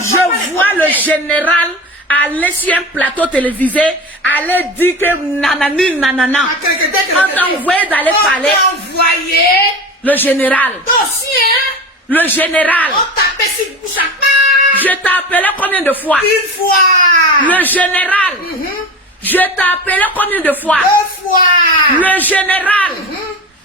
Je vois le général aller sur un plateau télévisé, aller dire que nanani nanana. On t'a envoyé d'aller parler. Le général. Le général. Je t'ai appelé combien de fois? Une fois. Le général. Je t'ai appelé combien de fois? 2 fois. Le général.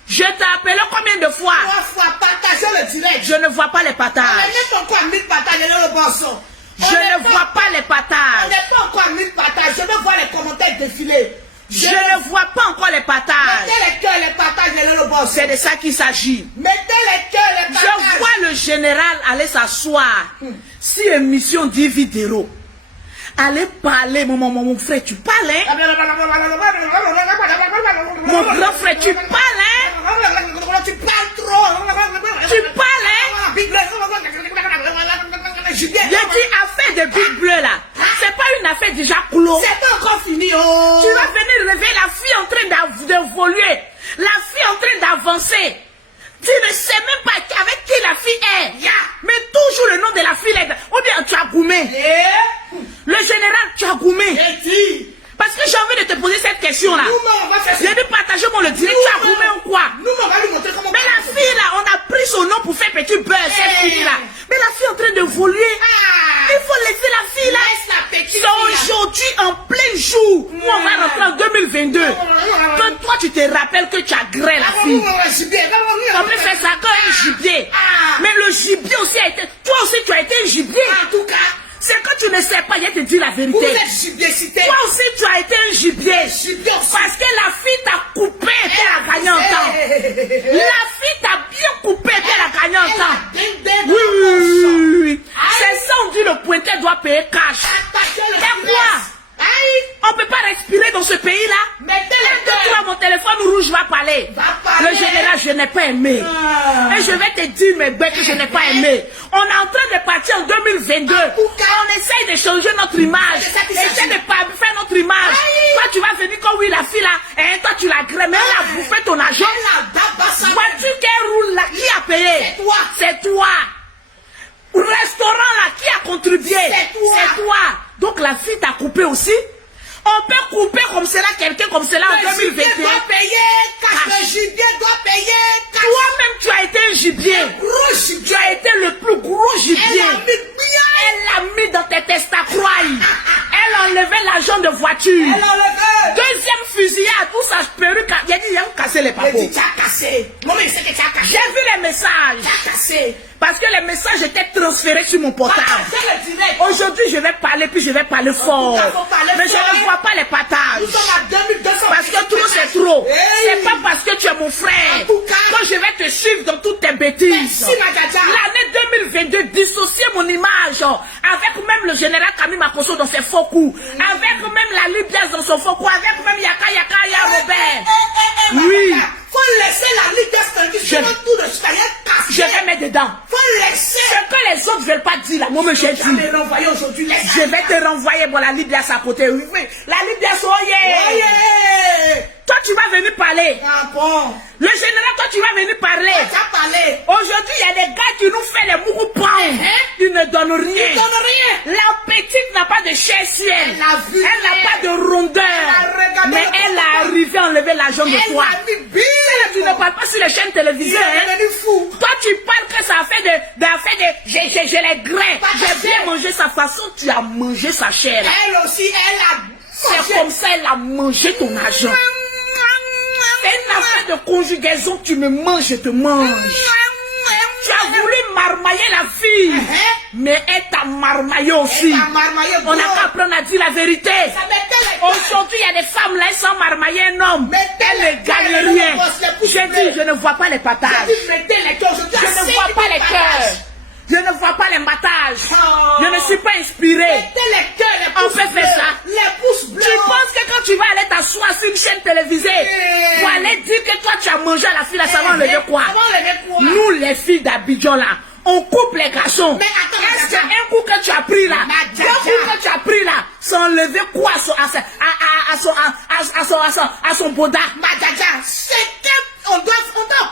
Je t'ai appelé combien de fois? 3 fois. Partagez le direct. Je ne vois pas les partages. On n'est pas encore à 1000 partages dans le bourson. Je ne vois pas les On partages. n'est pas encore à 1000 partages. Je veux voir les commentaires défiler. Je ne vois pas encore les partages. Mettez les cœurs, les partages dans le bourson. C'est de ça qu'il s'agit. Mettez les cœurs, les partages. Je vois le général aller s'asseoir. Si émission dit vidéo. Allez parler, mon frère, tu parles, hein? Mon grand frère, tu parles, hein? Tu parles trop. Tu parles, hein? J'ai dit affaire de Big Bleu là. C'est pas une affaire déjà clos. C'est pas encore fini, oh. Tu vas venir réveiller la fille en train d'évoluer. La fille en train d'avancer. Tu ne sais même pas avec qui la fille est. Mais toujours le nom de la fille est. Ou bien tu as goumé. Le général, tu as goumé. Parce que j'ai envie de te poser cette question là. J'ai dit partager mon le direct. Tu as goumé ou quoi? Mais la fille là, on a pris son nom pour faire petit beurre. Cette fille là. Mais la fille est en train d'évoluer. Il faut laisser la fille là. C'est aujourd'hui en plein jour. Nous on va rentrer en 2022. Quand toi tu te rappelles que tu as gré la fille. On peut faire ça comme un gibier. Mais le gibier aussi a été. Toi aussi tu as été un gibier. En tout cas. C'est que tu ne sais pas, je te dis la vérité. Vous êtes gibier-cité. Toi aussi tu as été un gibier. Parce que la fille t'a coupé et elle a gagné en temps. La fille t'a bien coupé et elle a gagné en temps. Oui. C'est ça on dit le pointeur doit payer cash. C'est quoi? On ne peut pas respirer dans ce pays-là. Toi, mon téléphone rouge va parler. Le général, je n'ai pas aimé. Et je vais te dire, mes bêtes, que je n'ai pas aimé. On est en train de partir en 2022. On essaye de changer notre image. Essaye de faire notre image. Toi, tu vas venir comme oui, la fille là. Et toi, tu l'as gré. Mais elle a bouffé ton argent. Voiture qu'elle roule là, qui a payé? C'est toi. Restaurant là, qui a contribué? C'est toi. Donc la fille t'a coupé aussi. On peut couper comme cela quelqu'un comme cela en 2021. Le gibier doit payer cash. Le gibier doit payer cash. Toi-même tu as été un gibier. Tu as été le plus gros gibier. Elle l'a mis dans tes testacroix. Elle a enlevé l'argent de voiture. Elle a enlevé. Deuxième fusillade, où ça perruque. Il a dit, il a cassé les papiers. Il a dit, tu as cassé. Moi, je sais que tu as cassé. J'ai vu les messages. Tu as cassé. Parce que les messages étaient transférés sur mon portable. Aujourd'hui, je vais parler, puis je vais parler fort. Mais je ne vois pas les partages. Parce que trop, c'est trop. C'est pas parce que tu es mon frère que je vais te suivre dans toutes tes bêtises. L'année 2022, dissocier mon image avec même le général Camille Makosso dans ses faux coups, avec même la Libias dans son faux coup, avec même Yaka Robert. Oui. Faut laisser la Libias je vais mettre dedans. Faut laisser. Ce que les autres ne veulent pas dire, là, moi, j'ai dit. Je vais te renvoyer pour la Libias à côté. Oui. La Libias, oye. Toi, tu vas venir parler. Ah bon. Le général, toi, tu vas venir parler. Aujourd'hui, il y a des gars qui nous font les mougou-pans. Ils ne donnent rien. La petite n'a pas de chair sur elle. Elle n'a pas de rondeur. Mais elle a arrivé à enlever l'argent de toi. Tu ne parles pas sur les chaînes télévisées. Toi, tu parles que ça a fait de j'ai les grains. J'ai bien mangé sa façon. Tu as mangé sa chair. Elle aussi, elle a. C'est comme ça, elle a mangé ton argent. C'est une affaire de conjugaison. Tu me manges, je te mange. Tu as voulu marmailler la fille. Mais elle t'a marmaillé aussi. On n'a qu'à apprendre à dire la vérité. Aujourd'hui, il y a des femmes là, elles sont marmaillées un homme. Elles ne gagnent rien. J'ai dit, je ne vois pas les partages. Je ne vois pas les cœurs. Je ne vois pas les matages. Je ne suis pas inspiré. On peut faire ça. Tu penses que quand tu vas aller t'asseoir sur une chaîne télévisée pour aller dire que toi tu as mangé à la fille là, ça va enlever quoi? Nous les filles d'Abidjan là, on coupe les garçons. Est-ce qu'un coup que tu as pris là, ça enlever quoi à son boda? On doit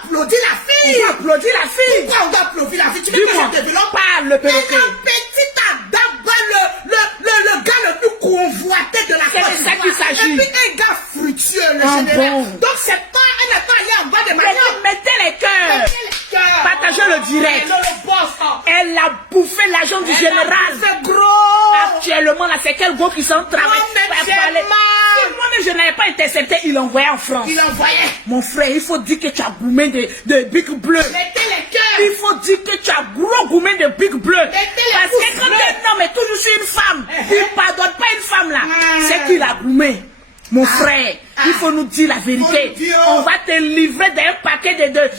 applaudir la fille. On doit applaudir la fille. Pourquoi on doit applaudir la fille? Tu veux dis-moi, que je développe? parle le perroquet. La petite a Elle a bouffé l'argent du général. C'est gros. Actuellement, là, c'est quel gros qui s'en travaille. Si moi-même, je n'avais pas intercepté, il l'envoyait en France. Il envoyait. Mon frère, il faut dire que tu as gourmé de Big Bleu. Mettez les cœurs. Il faut dire que tu as gros gourmé de Big Bleu. Parce pouces que quand bleus. un homme est toujours sur une femme, il ne pardonne pas une femme là. C'est qu'il a gourmé. Mon frère, il faut nous dire la vérité. On va te livrer d'un paquet de cadeaux.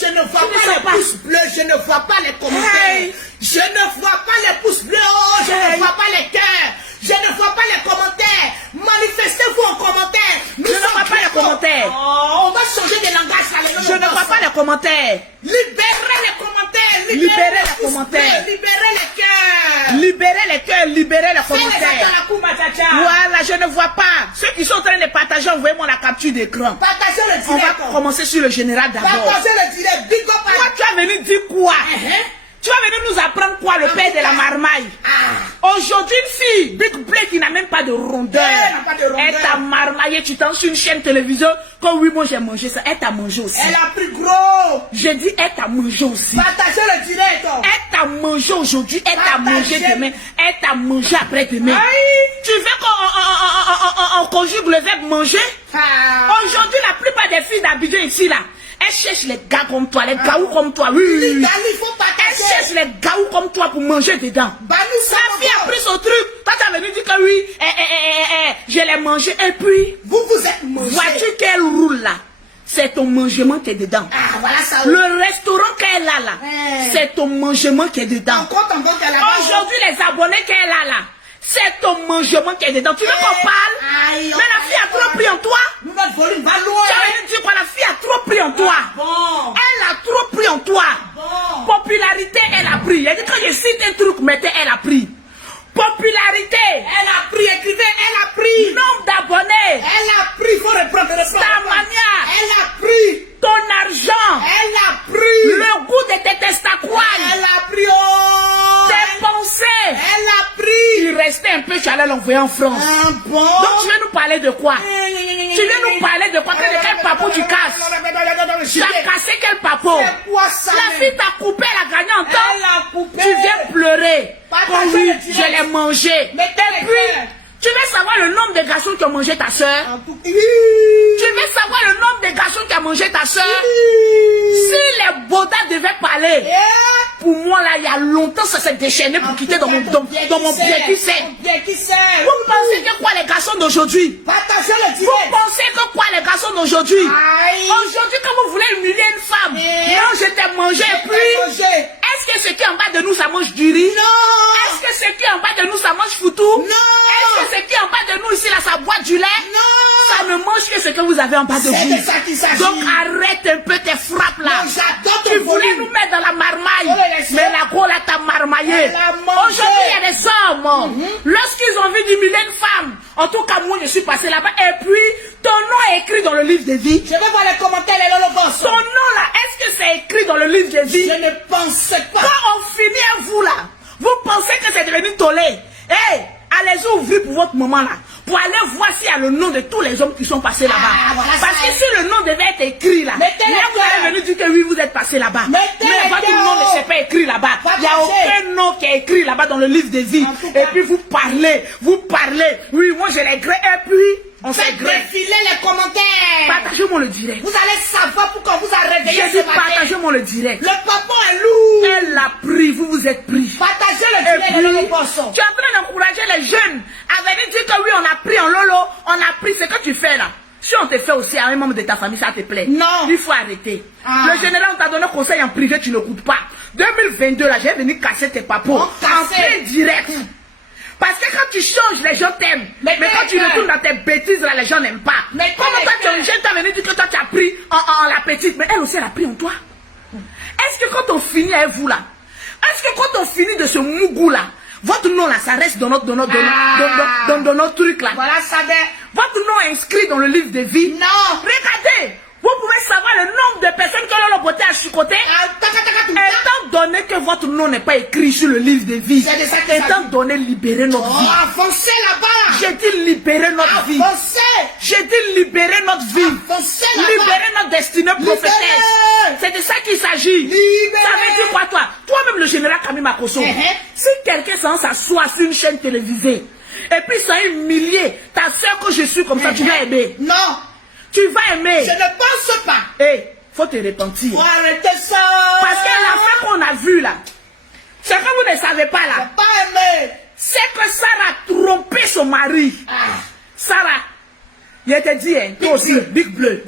Je ne vois pas les pouces bleus, je ne vois pas les commentaires. Je ne vois pas les pouces bleus, je ne vois pas les cœurs. Je ne vois pas les commentaires. Manifestez-vous en commentaire. Je ne vois pas les commentaires. Oh, on va changer de langage là. Je ne vois pas les commentaires. Libérez les commentaires. Libérez les commentaires. Libérez les cœurs. Libérez les cœurs, libérez les commentaires. Voilà, Voilà, je ne vois pas. Ceux qui sont en train de partager, envoyez-moi la capture d'écran. partagez le On direct. va commencer sur le général d'abord. Partagez le direct. Big up à Toi, tu as venu dire quoi? Tu vas venir nous apprendre quoi, le père de la marmaille? Aujourd'hui, une fille, Big Bleu, qui n'a même pas de rondeur. Elle n'a pas de rondeur. Elle t'a marmaillé, tu t'en sur une chaîne télévision. Comme oui, moi j'ai mangé ça. Elle t'a mangé aussi. Elle a pris gros. J'ai dit, elle t'a mangé aussi. Partagez le direct. Elle t'a mangé aujourd'hui, elle t'a mangé demain, elle t'a mangé après-demain. Aïe. Tu veux qu'on conjugue le verbe manger? Aujourd'hui, la plupart des filles d'Abidjan ici, là, elles cherchent les gars comme toi, les gaous comme toi. Oui. Il faut Elles partager. cherchent les gaous comme toi pour manger dedans. Bah, nous La sommes fille a pris son truc. Toi, tu as venu dire que oui, je l'ai mangé. Et puis, vous êtes mangé. vois-tu qu'elle roule là? C'est ton mangement qui est dedans. Ah, voilà ça. Le restaurant qu'elle a là, c'est ton mangement qui est dedans. Encore qu'elle a. Aujourd'hui, les abonnés qu'elle a là, c'est ton mangement qui est dedans. Tu veux qu'on parle? Aïe, Mais la fille a trop pris en toi. Notre volume va loin. Tu as venu dire quoi? La fille a trop pris en toi. Bon. Elle a trop pris en toi. Bon. Popularité, elle a pris. Elle dit quand je cite un truc, mettez, elle a pris. Popularité. Elle a pris, écrivez, elle a pris. Nombre d'abonnés. Elle a pris, faut reprendre. Starmania. Elle a pris. Ton argent. Elle a pris. Le goût de tes testacoines. Elle a pris. Oh. Tes pensées. Elle a pris. Il restait un peu, tu allais l'envoyer en France. Ah bon. Donc tu viens nous parler de quoi? Tu viens nous parler de quoi? Quel papot tu casses? Tu as cassé quel papot? C'est quoi ça? La fille t'a coupé, elle a gagné en temps. Elle a coupé. Tu viens pleurer. Partagez Oh oui, le direct. je l'ai mangé. Mettez Et les puis, cœurs. tu veux savoir le nombre de garçons qui ont mangé ta soeur? Tu veux savoir le nombre de garçons qui ont mangé ta soeur? Si les Bodas devaient parler, pour moi là, il y a longtemps, ça s'est déchaîné pour quitter dans mon pied qui sait. Vous pensez que quoi les garçons d'aujourd'hui? Partagez le Vous direct. pensez que quoi les garçons d'aujourd'hui? Aïe. Aujourd'hui, quand vous voulez humilier une femme, non, je t'ai mangé et puis, est-ce que ce qui est en bas de nous, ça mange du riz? Non. Est-ce que ce qui est en bas de nous, ça mange foutou? Non. Est-ce que ce qui est en bas de nous ici, là, ça boit du lait? Non. Ça ne mange que ce que vous avez en bas de C'est vous. de ça qu'il s'agit. Donc arrête un peu tes frappes là. Non, j'adore ton Tu voulais volume. nous mettre dans la marmaille. Oh, laisse-le. Mais la go là t'a marmaillé. Elle a mangé. Aujourd'hui, il y a des hommes. Lorsqu'ils ont envie d'humilier une femme, en tout cas, moi, je suis passé là-bas. Et puis, ton nom est écrit dans le livre de vie. Je vais voir les commentaires, les lolobos. Ton nom là, est-ce que c'est écrit dans le livre de vie? Je ne pensais pas. Quand on finit à vous là, vous pensez que c'est devenu tollé. Hey, allez-y ouvrir pour votre maman là. Pour aller voir s'il y a le nom de tous les hommes qui sont passés là-bas. Voilà Parce ça. que si le nom devait être écrit là, Mettez là les vous allez cœurs. venir dire que oui, vous êtes passé là-bas. Mettez Mais les votre cœurs. nom ne s'est pas écrit là-bas. Il n'y a Partagez. aucun nom qui est écrit là-bas dans le livre des vies. En tout cas. Et puis vous parlez. Oui, moi je l'ai gré. Et puis, on s'est Faites gré. défiler les commentaires. Partagez-moi le direct. Vous allez savoir pourquoi vous a réveillé J'ai ce dit matin. partagez-moi le direct. Le papa est lourd. Elle l'a pris, vous êtes pris. Partagez le Et direct, puis, les tu lolobos. es en train d'encourager les jeunes à venir dire que oui, on a pris en lolo, on a pris ce que tu fais là. Si on te fait aussi à un membre de ta famille, ça te plaît. Non. Il faut arrêter. Ah. Le général, on t'a donné conseil en privé, tu n'écoutes pas. 2022, là, j'ai venu casser tes papos. On En cassait. plein direct. Parce que quand tu changes, les gens t'aiment. Mais quand tu retournes dans tes bêtises, là, les gens n'aiment pas. Mais Comment les toi, tu es cœurs. une jeune, tu as venu dire que toi, tu as pris en la petite. Mais elle aussi, elle a pris en toi. Est-ce que quand on finit avec vous là, est-ce que quand on finit de ce mougou là, votre nom là, ça reste dans notre, dans notre truc là. Voilà ça. Votre nom est inscrit dans le livre de vie. Non. Regardez, vous pouvez savoir le nombre de personnes qui ont leur beauté à chicoter. Étant donné que votre nom n'est pas écrit sur le livre de vie, C'est de ça que étant donné libérer notre vie. Avancez là-bas. J'ai dit libérer notre vie. Avancez. J'ai dit libérer notre vie. Avancez là-bas. Libérer notre destinée prophétesse. C'est de ça qu'il s'agit. Libérez. Ça veut dire général Kamima Kosso. Si quelqu'un s'assoit sur une chaîne télévisée, et puis ça a humilié ta soeur que je suis comme ça, tu vas aimer. Non. Tu vas aimer. Je ne pense pas. Hé, faut te repentir. Faut arrêter ça. Parce que l'affaire qu'on a vue là, c'est que vous ne savez pas là. Pas aimé. C'est que Sarah a trompé son mari. Sarah, je te dis, hein, toi aussi, Big Bleu.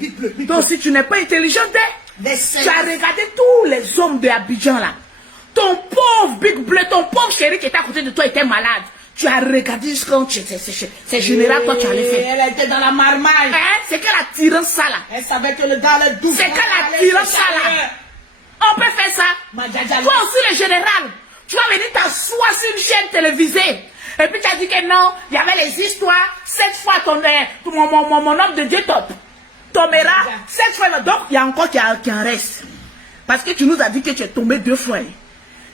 Toi aussi, tu n'es pas intelligente. Tu as regardé tous les hommes de Abidjan là. Ton pauvre Big Bleu, ton pauvre chéri qui était à côté de toi était malade. Tu as regardé jusqu'à c'est général, toi tu allais faire. Elle était dans la marmaille. Hein? C'est qu'elle a tiré ça là. Elle savait que le gars allait douce. C'est qu'elle a tiré ça là. On peut faire ça. Toi aussi le général. Tu vas venir t'asseoir sur une chaîne télévisée. Et puis tu as dit que non, il y avait les histoires. Cette fois, mon homme de Dieu top tombera. Cette fois, donc il y a encore qui en reste. Parce que tu nous as dit que tu es tombé 2 fois.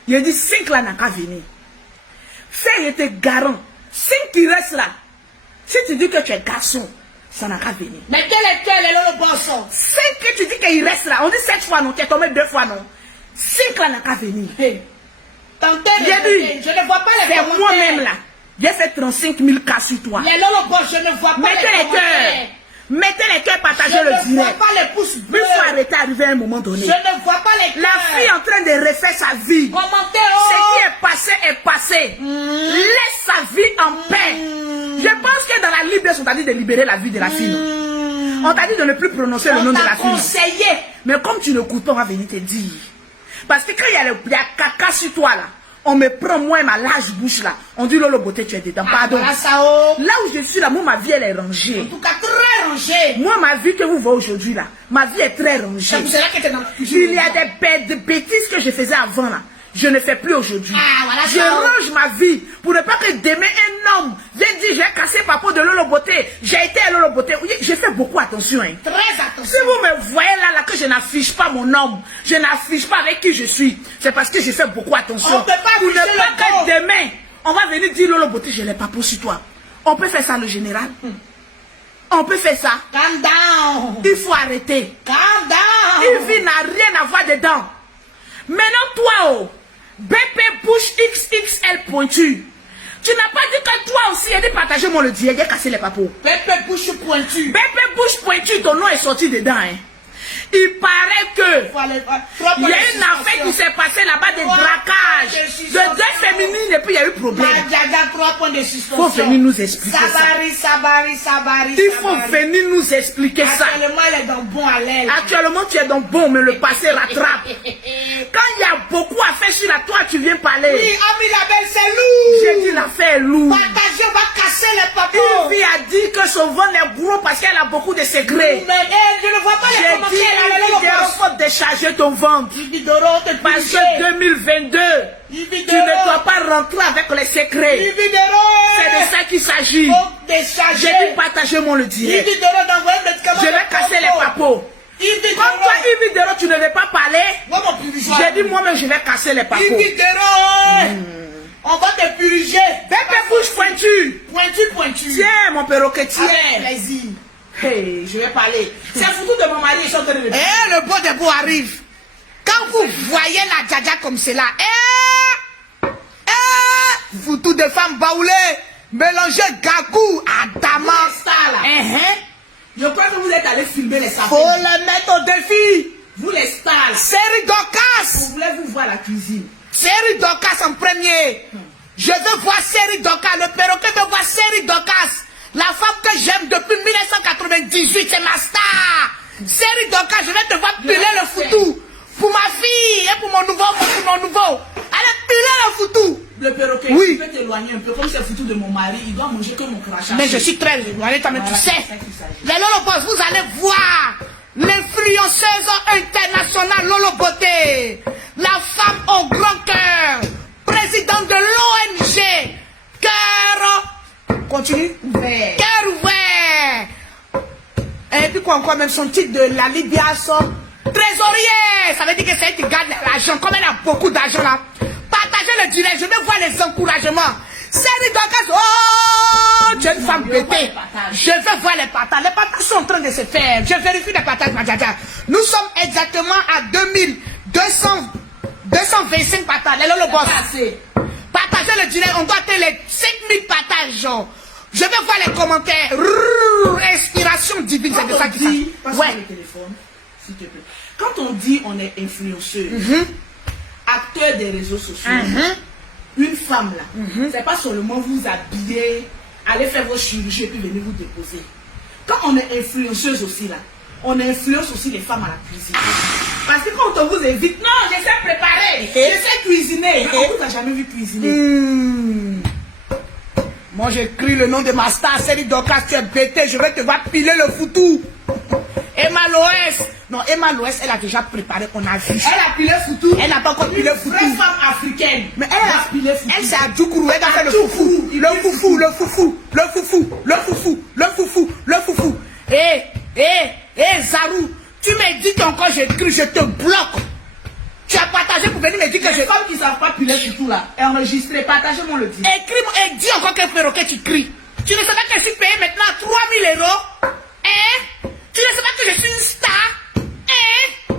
Il a dit 5 là n'a qu'à venir. C'est était garant. 5 qui restent là. Si tu dis que tu es garçon, ça n'a qu'à venir. Mais quel est le bon son? 5 que tu dis qu'il reste là. On dit 7 fois non, tu es tombé 2 fois non. 5 là n'a qu'à venir. Hey. Tentez de je ne vois pas les commentaires. C'est moi-même là. J'ai fait 35 000 cas sur toi. Les lolobos, je ne vois pas les commentaires. Mettez les cœurs, partagez le direct. Je ne vois pas les pouces bleus. Il faut arrêter à un moment donné. Je ne vois pas les cœurs. La fille est en train de refaire sa vie. Commentez. Ce qui est passé est passé. Laisse sa vie en paix. Je pense que dans la Libye, on t'a dit de libérer la vie de la fille. On t'a dit de ne plus prononcer le nom de la fille. Conseillé. Mais comme tu ne coupes pas, on va venir te dire. Parce que quand il y a caca sur toi là, on me prend moi ma large bouche là. On dit Lolo Beauté, tu es dedans. Pardon. Là où je suis là, moi ma vie elle est rangée. En tout cas, très rangée. Moi ma vie que vous voyez aujourd'hui là, ma vie est très rangée. C'est là que tu es dans la cuisine. Il y a des bêtises que je faisais avant là. Je ne fais plus aujourd'hui. Voilà je range ma vie pour ne pas que demain un homme vienne dire j'ai cassé papa de Lolo Beauté. J'ai été à Lolo Beauté. Oui, je fais beaucoup attention. Hein. Très attention. Si vous me voyez là que je n'affiche pas mon homme, je n'affiche pas avec qui je suis, c'est parce que je fais beaucoup attention. On peut pas pour ne pas que dos. demain, on va venir dire Lolo Beauté, je n'ai pas pour sur toi. On peut faire ça le général. On peut faire ça. Calm down. Il faut arrêter. Calm down. Il n'a rien à voir dedans. Maintenant toi, oh, BP bouche XXL pointu. Tu n'as pas dit que toi aussi, il a dit partager mon le direct, j'ai cassé les papos. BP bouche pointu. BP bouche pointu, ton nom est sorti dedans. Hein. Il paraît que il y a une affaire qui s'est passée là-bas de braquage de 2 féminines et puis il y a eu problème. Il faut venir nous expliquer ça. Il faut venir nous expliquer ça. Actuellement, elle est dans bon à l'aile. Actuellement, tu es dans bon, mais le passé rattrape. Quand il y a beaucoup à faire sur la toile, tu viens parler. Oui, Ami la belle, c'est lourd. J'ai dit l'affaire est lourde. Partager, on va casser les papos. Une fille a dit que son ventre est gros parce qu'elle a beaucoup de secrets. Mais je ne vois pas les commentaires. Il faut décharger ton ventre. Parce que 2022, tu ne dois pas rentrer avec les secrets. C'est de ça qu'il s'agit. J'ai dit partager mon le direct. Je vais casser les papos. Comme toi, Ividero, tu ne veux pas parler. J'ai dit moi-même, je vais casser les papos. On va te puriger. Bébé bouche pointu. Pointu. Tiens, mon perroquet, tiens. Plaisir. Hey, je vais parler. C'est foutu de mon mari, ils sont en train de le dire. Le beau debout arrive. Quand vous voyez la djadja comme cela, foutu de femmes baoulées, mélangez gagou à dama. Je crois que vous êtes allés filmer les sapins. Faut les mettre au défi. Vous les stars. Série Docas. Vous voulez vous voir la cuisine. Série Docas en premier. Je veux voir Série Docas. Le perroquet veut voir Série Docas. La femme que j'aime depuis 1998, c'est ma star. Série Docas, je vais te voir piler le foutu. Pour ma fille et pour mon nouveau. Allez, piler le foutu. Le perroquet, oui. Tu peux t'éloigner un peu. Comme c'est foutu de mon mari, il doit manger que mon crachat. Mais je suis très éloigné, tu sais. Les Lolobos, vous allez voir l'influenceuse internationale Lolo Beauté. La femme au grand cœur. Présidente de l'ONG. Cœur. Continue. Ouvert. Cœur ouvert. Et puis quoi encore, même son titre de la Libya, son trésorier. Ça veut dire que c'est elle qui garde l'argent. Comme elle a beaucoup d'argent là. Partagez le direct, je vais voir les encouragements. Série Docas, oh, tu es une femme pétée. Je vais voir les partages. Les partages sont en train de se faire. Je vérifie les partages, ma djadja. Nous sommes exactement à 2200 225 partages, les Lolo Boss. Partagez le direct, on doit atteindre les 5000 partages. Je vais voir les commentaires. Inspiration divine, c'est de ça qu'il s'agit. Ouais. Le téléphone, s'il te plaît. Quand on dit on est influenceuse, acteur des réseaux sociaux, une femme là, c'est pas seulement vous habiller, aller faire vos chirurgies et puis venir vous déposer. Quand on est influenceuse aussi là, on influence aussi les femmes à la cuisine. Parce que quand on vous invite, non, je sais préparer, je sais cuisiner. On vous a jamais vu cuisiner. Moi j'écris le nom de ma star, Céline Dorcas, tu es bêté, je vais te voir piler le foutou. Emma Loès. Non, Emma Loès, elle a déjà préparé, on a vu. Elle a pilé foutou. Elle n'a pas encore pilé foutou. Une vraie femme africaine. Mais elle a pilé foutou. Elle c'est à Djoukourou, elle a fait le foufou. Le foufou, le foufou, le foufou, le foufou, le foufou, le foufou. Zarou, tu me dis qu'encore j'écris, je te bloque. Tu as partagé pour venir me dire que les femmes qui ne savent pas piler foutou là, enregistrez, partagez-moi le dit. Écris-moi et dis encore quel perroquet tu cries. Tu ne sais pas que je suis payé maintenant 3000 €. Hein? Tu ne sais pas que je suis une star? Hein?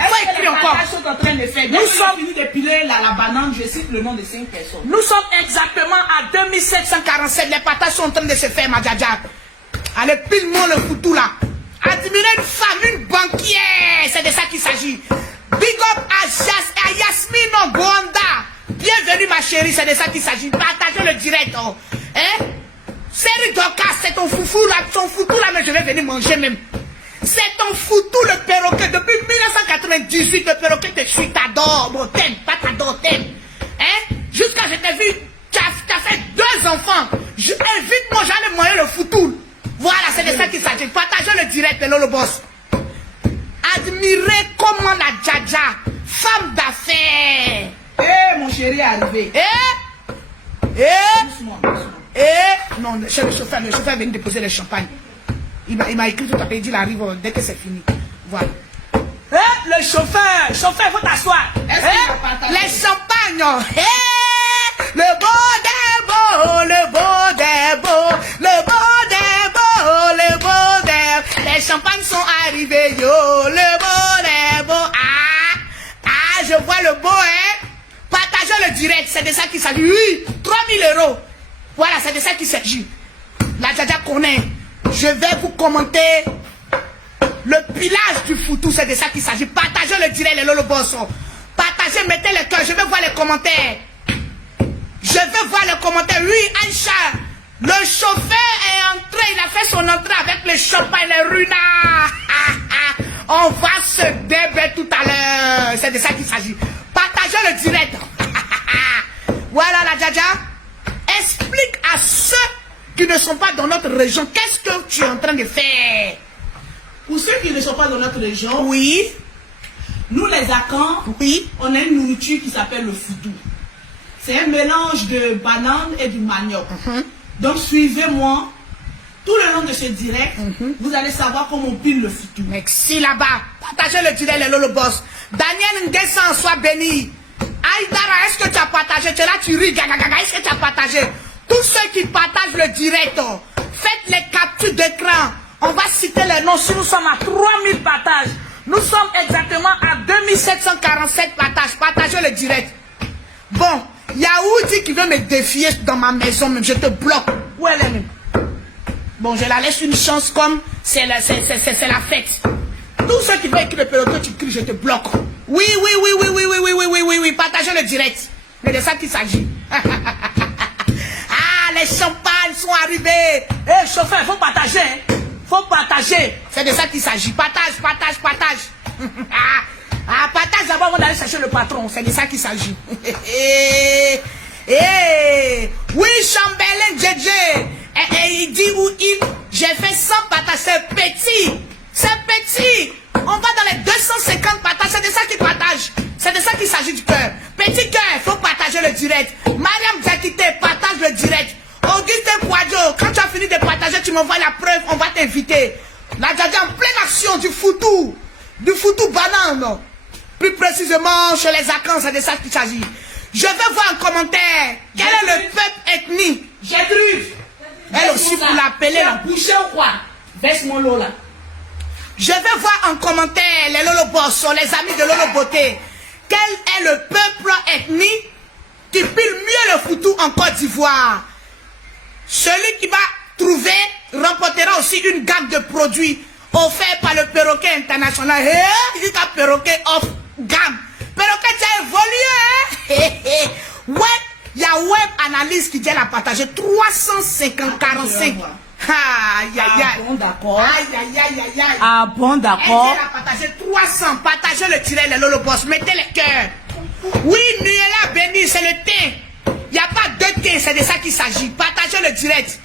Elle écrit encore. Sont en train de faire. Nous sommes fini de piler la banane, je cite le nom de 5 personnes. Nous sommes exactement à 2747. Les partages sont en train de se faire, ma djadja. Allez, pile-moi le foutu là. Admirer une femme, une banquière. C'est de ça qu'il s'agit. Big up à Yasmine Gwanda. Bienvenue, ma chérie, c'est de ça qu'il s'agit. Partagez le direct. Oh. Hein? Céline Dorcas, c'est ton foufou là, mais je vais venir manger même. C'est ton foutu le perroquet. Depuis 1998, le perroquet te suit, t'adore, bon, t'aimes, pas t'adore, t'aimes. Hein? Jusqu'à je t'ai vu, tu as fait 2 enfants. Invite-moi, j'allais manger le foutu. Voilà, c'est de ça qu'il s'agit. Partagez le direct, le Lolo Boss. Admirez comment la djadja, femme d'affaires. Mon chéri est arrivé. Doucement. Non, c'est le chauffeur vient de déposer le champagne. Il m'a écrit tout à l'heure, il dit il arrive dès que c'est fini. Voilà. Le chauffeur, faut t'asseoir. Les champagnes. Le beau des beaux, le beau des beaux, le beau des beaux, le beau des. Les champagnes sont arrivés, yo, le beau des beaux. Je vois le beau, hein. Partagez le direct, c'est de ça qu'il s'agit. Oui, 3000 €. Voilà, c'est de ça qu'il s'agit. La djadja connaît. Je vais vous commenter le pilage du foutu, c'est de ça qu'il s'agit. Partagez le direct, les Lolo Boss. Partagez, mettez le cœur, je vais voir les commentaires. Je veux voir les commentaires. Oui, Aïcha, le chauffeur est entré, il a fait son entrée avec le champagne, le runa. On va se débattre tout à l'heure. C'est de ça qu'il s'agit. Partagez le direct. Voilà la djadja. Explique à ceux qui ne sont pas dans notre région, qu'est-ce que tu es en train de faire? Pour ceux qui ne sont pas dans notre région, oui. Nous les Akans, oui. On a une nourriture qui s'appelle le foutu. C'est un mélange de banane et du manioc. Donc suivez-moi. Tout le long de ce direct, vous allez savoir comment on pile le foutu. Merci là-bas. Partagez le direct, les Lolo Boss. Daniel Nguessan, sois béni. Aïdara, est-ce que tu as partagé? Tu es là, tu ris, gaga, est-ce que tu as partagé? Tous ceux qui partagent le direct, faites les captures d'écran. On va citer les noms. Si nous sommes à 3000 partages, nous sommes exactement à 2747 partages. Partagez le direct. Bon, il y a Oudi qui veut me défier dans ma maison, même je te bloque. Où elle est même? Bon, je la laisse une chance comme c'est la fête. Tous ceux qui veulent écrire le peloton, tu cries, je te bloque. Oui, partagez le direct. Mais de ça qu'il s'agit. Les champagnes sont arrivés. Chauffeur, il faut partager. Faut partager. C'est de ça qu'il s'agit. Partage. Partage d'abord avant d'aller chercher le patron. C'est de ça qu'il s'agit. Oui, Chambellan JJ. Il dit j'ai fait 100 partages. C'est petit. On va dans les 250 partages. C'est de ça qu'il partage. C'est de ça qu'il s'agit du cœur. Petit cœur, il faut partager le direct. Mariam Diakité, partage le direct. Augustin Poidjo, quand tu as fini de partager, tu m'envoies la preuve, on va t'inviter. La djadja en pleine action du foutu banane. Plus précisément, chez les Akans, c'est de ça qu'il s'agit. Je veux voir en commentaire, quel est le peuple ethnique? Gertrude. Elle aussi pour l'appeler là. Boucher ou quoi? Baisse mon lot là. Je veux voir en commentaire les Lolo Boss, les amis de Lolo Beauté. quel est le peuple ethnique qui pile mieux le foutu en Côte d'Ivoire? Celui qui va trouver remportera aussi une gamme de produits offerts par le perroquet international. Il dit qu'un perroquet offre gamme. Perroquet, tu as évolué, hein? Web, il y a Web Analyse qui dit la partager 345. Aïe, aïe, aïe. Bon, d'accord. Aïe, aïe, aïe, aïe, aïe. Ah bon, d'accord. Elle a partagé 300. Partagez le tiret, les Lolo Boss. Mettez les cœurs. Oui, Nuela béni, c'est le thé. Il n'y a pas deux thés, c'est de ça qu'il s'agit. Partagez le direct.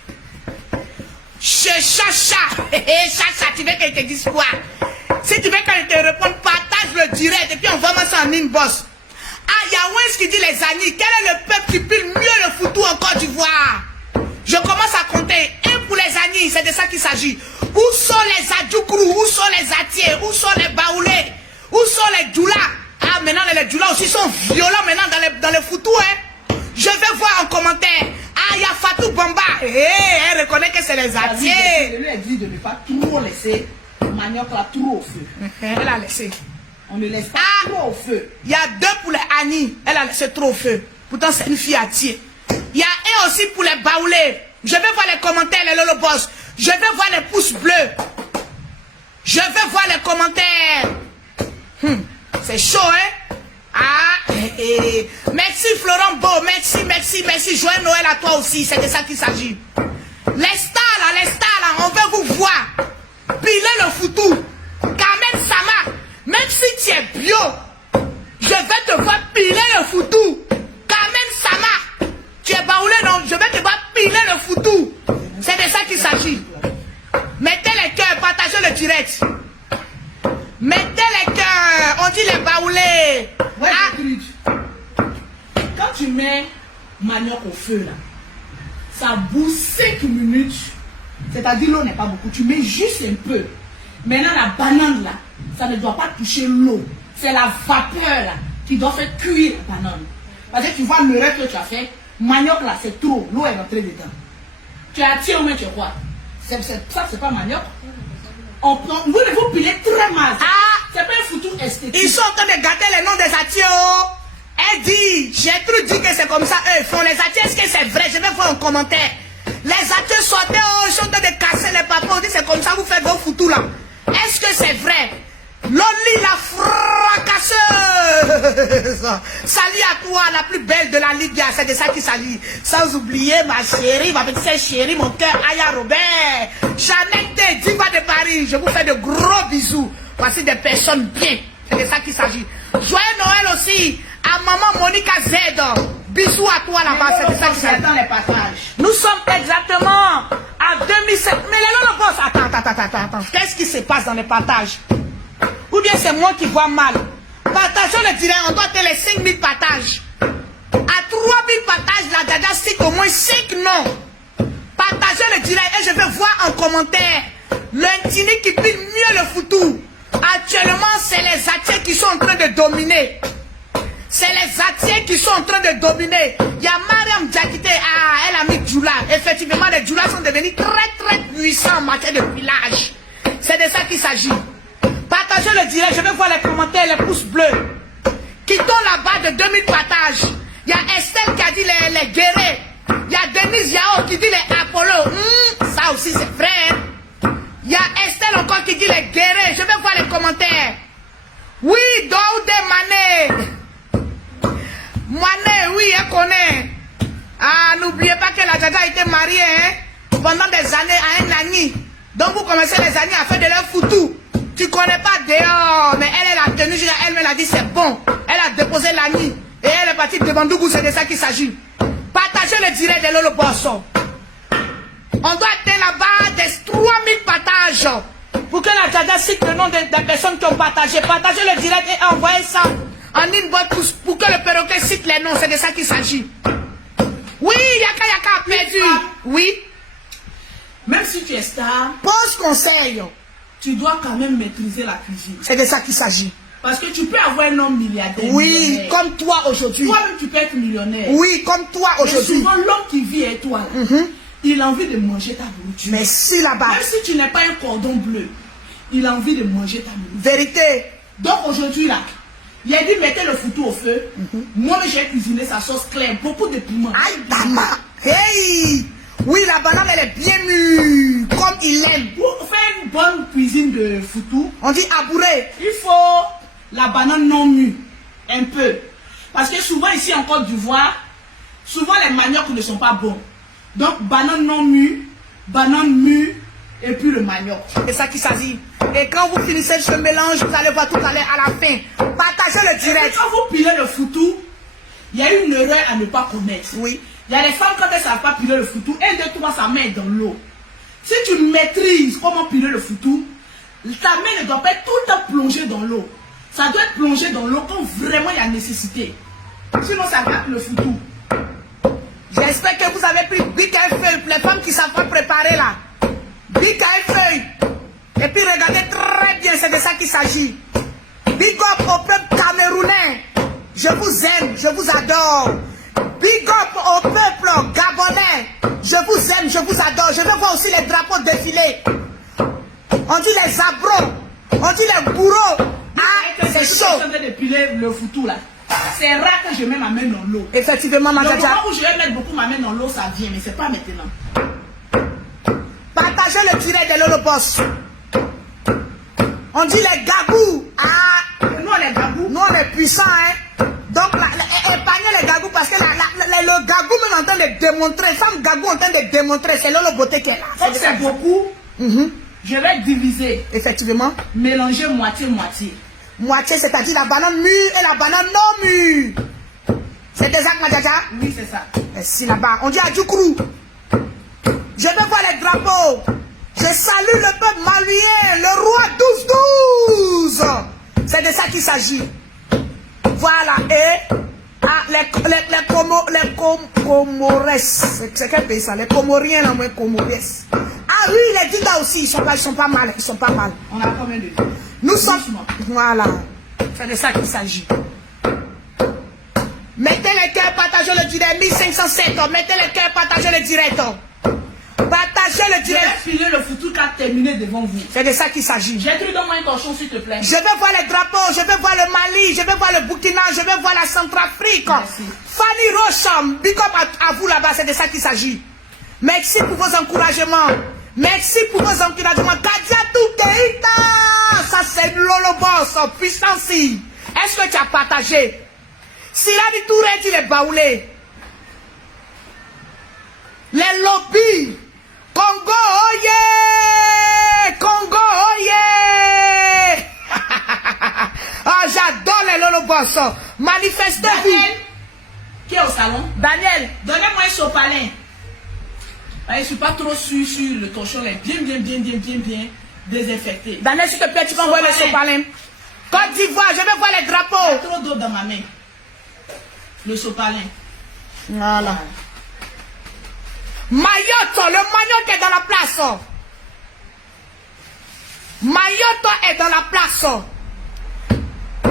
Chez Chacha. Chacha, tu veux qu'elle te dise quoi? Si tu veux qu'elle te réponde, partage le direct et puis on va mettre ça en inbox. Ah, il y a Wens qui dit les amis. Quel est le peuple qui pile mieux le foutu en Côte d'Ivoire? Je commence à compter. Un pour les Anis, c'est de ça qu'il s'agit. Où sont les Adjoukrou? Où sont les Atiers? Où sont les Baoulés? Où sont les Djoula? Ah, maintenant les Djoula aussi sont violents maintenant dans les foutus, hein. Je vais voir en commentaire. Ah, il y a Fatou Bamba. Elle reconnaît que c'est les Atiers. Je lui ai dit de ne pas trop laisser le manioc là trop au feu. Elle a laissé. On ne laisse pas trop au feu. Il y a deux pour les Annie. Elle a laissé trop au feu. Pourtant, c'est une fille Atier. Il y a un aussi pour les Baoulés. Je vais voir les commentaires, les Lolo Boss. Je vais voir les pouces bleus. Je vais voir les commentaires. C'est chaud, hein? Ah, merci Florent Beau. Merci, merci, merci. Joyeux Noël à toi aussi. C'est de ça qu'il s'agit. Les stars là, on veut vous voir. Piler le foutu. Carmen Sama. Même si tu es bio, je vais te voir piler le foutu. Carmen Sama. Tu es baoulé, non? Je vais te voir piler le foutu. C'est de ça qu'il s'agit. Mettez les cœurs, partagez le direct. Mettez les cœurs. On dit les baoulés. Ouais, quand tu mets manioc au feu là, ça bout 5 minutes. C'est-à-dire l'eau n'est pas beaucoup. Tu mets juste un peu. Maintenant la banane là, ça ne doit pas toucher l'eau. C'est la vapeur là qui doit faire cuire la banane. Parce que tu vois le reste que tu as fait, manioc là c'est trop. L'eau est rentrée dedans. Tu as tiré au moins tu vois. Ça c'est pas manioc. On prend, vous pilez très mal. Ah, c'est pas un foutu esthétique. Ils sont en train de gâter les noms des Atiers. Elle dit, Gertrude dit que c'est comme ça, eux font les Atiers. Est-ce que c'est vrai? Je vais voir en commentaire. Les Atiers sortaient, ils sont en train de casser les papas. On dit c'est comme ça, vous faites vos foutus là. Est-ce que c'est vrai? Loli la fracasseuse. Salut à toi, la plus belle de la Libye. C'est de ça qu'il s'agit. Sans oublier ma chérie, ma petite chérie, mon cœur, Aya Robert. Jeannette, diva de Paris. Je vous fais de gros bisous. Voici des personnes bien. C'est de ça qu'il s'agit. Joyeux Noël aussi à maman Monica Z. Bisous à toi là-bas. C'est de ça qu'il s'agit. Les partages. Nous sommes exactement à 2007. Mais les Lolo Boss, attends. Qu'est-ce qui se passe dans les partages? Ou bien c'est moi qui vois mal. Partageons le direct, on doit faire les 5000 partages. À 3000 partages, la Dada cite au moins 5 noms. Partagez le direct et je vais voir en commentaire l'intini qui pile mieux le foutu. Actuellement, c'est les Atiers qui sont en train de dominer. C'est les Atiers qui sont en train de dominer. Il y a Mariam Diakité, elle a mis Djoula. Effectivement, les Djoula sont devenus très puissants en matière de village. C'est de ça qu'il s'agit. Partagez le direct, je vais voir les commentaires, les pouces bleus. Quittons là-bas de 2000 partages. Il y a Estelle qui a dit les guerrers. Il y a Denise Yao qui dit les Apollo. Ça aussi c'est vrai. Il y a Estelle encore qui dit les guerrers. Je vais voir les commentaires. Oui, Daoudé Mané. Mané, oui, elle connaît. Ah, n'oubliez pas que la Dada a été mariée pendant des années à un ami. Donc vous commencez les années à faire de leur foutu. Tu connais pas dehors, mais elle a tenu, elle me l'a dit, c'est bon. Elle a déposé l'ami. Et elle est partie de Bandougou, c'est de ça qu'il s'agit. Partagez le direct de Lolo Boss. On doit atteindre là-bas des 3000 partages. Pour que la Dada cite le nom des personnes qui ont partagé. Partagez le direct et envoyez ça en inbox pour que le perroquet cite les noms. C'est de ça qu'il s'agit. Oui, Yaka a perdu. Oui. Même si tu es star, pose conseil. Tu dois quand même maîtriser la cuisine. C'est de ça qu'il s'agit. Parce que tu peux avoir un homme milliardaire. Oui, millionnaire. Comme toi aujourd'hui. Toi-même, tu peux être millionnaire. Oui, comme toi aujourd'hui. Souvent, l'homme qui vit avec toi, il a envie de manger ta nourriture. Mais si là-bas. Même si tu n'es pas un cordon bleu, il a envie de manger ta nourriture. Vérité. Donc aujourd'hui, là, Il a dit mettez le foutu au feu. Moi, j'ai cuisiné sa sauce claire, beaucoup de piment. Aïe, dama. Hey! Oui, la banane, elle est bien mûre, comme il aime. Pour faire une bonne cuisine de foutu, On dit abouré. il faut la banane non mûre, un peu. Parce que souvent ici en Côte d'Ivoire, souvent les maniocs ne sont pas bons. Donc banane non mûre, banane mûre et puis le manioc. C'est ça qui s'agit. Et quand vous finissez ce mélange, vous allez voir tout à l'heure à la fin. Partagez le Et direct. quand vous pilez le foutu, il y a une erreur à ne pas commettre. Oui. Il y a des femmes quand elles ne savent pas piler le foutu, 1, 2, 3, ça met dans l'eau. Si tu maîtrises comment piler le foutu, ta main ne doit pas être tout le temps plongée dans l'eau. Ça doit être plongé dans l'eau quand vraiment il y a nécessité. Sinon ça rate le foutu. J'espère que vous avez pris bic à feuille. Les femmes qui ne savent pas préparer là. Bic à feuille. Et puis regardez très bien, c'est de ça qu'il s'agit. Big up au peuple camerounais. Je vous aime, je vous adore. Big up au peuple gabonais. Je vous aime, je vous adore. Je veux voir aussi les drapeaux défiler. On dit les abros. On dit les bourreaux. Ah, c'est chaud. Je suis en train de piler le foutu là. C'est rare que je mette ma main dans l'eau. Effectivement, ma Le Dja. moment où je vais mettre beaucoup ma main dans l'eau, ça vient, mais c'est pas maintenant. Partagez le direct de Lolo Boss. On dit les gabous. Ah, Nous les gabous. nous on est puissants, hein. Donc, épargnez les gabous parce que le gabou même en train de démontrer, femme gabou en train de démontrer, c'est Lolo Beauté qui est là. Comme c'est beaucoup, je vais diviser, Effectivement. mélanger moitié-moitié. Moitié, c'est-à-dire la banane mûre et la banane non mûre. C'est exact, ma Dja. Oui, c'est ça. Merci là-bas. On dit à Djoukrou. Je vais voir les drapeaux. Je salue le peuple malien, le roi 12-12. C'est de ça qu'il s'agit. Voilà. Et les Comores. C'est quel pays ça? Les Comoriens, là, moins Comores. Ah oui, les Didas aussi, ils sont pas mal. Ils sont pas mal. On a combien de temps? Nous sommes. Doucement. Voilà. C'est de ça qu'il s'agit. Mettez les cœurs, partagez le direct. 1507. Mettez les cœurs, partagez le direct. Partagez le Je direct. vais filer le foutu qu'a terminé devant vous. C'est de ça qu'il s'agit. Gertrude, donne-moi un torchon, s'il te plaît. Je vais voir les drapeaux, je vais voir le Mali, je vais voir le Burkina, je vais voir la Centrafrique. Merci. Fanny Rocham, big up à vous là-bas, c'est de ça qu'il s'agit. Merci pour vos encouragements. Merci pour vos encouragements. Kadiatou Keita, ça c'est Lolo Boss, puissance. Est-ce que tu as partagé? Sirani Touré, tu les baoulés. Les lobbies. Congo, oh yeah! Congo, oh yeah! Ah, j'adore les Lolo Boss. Manifestez-vous. Daniel, qui est au salon? Daniel, Donnez-moi un sopalin. Je ne suis pas trop sûr sur le torchon, est bien désinfecté. Daniel, s'il te plaît, tu peux envoyer le sopalin. Côte d'Ivoire, je vais voir les Il y a drapeaux. trop d'eau dans ma main. Le sopalin. Voilà. Mayotte, le Mayotte est dans la place. Mayotte est dans la place.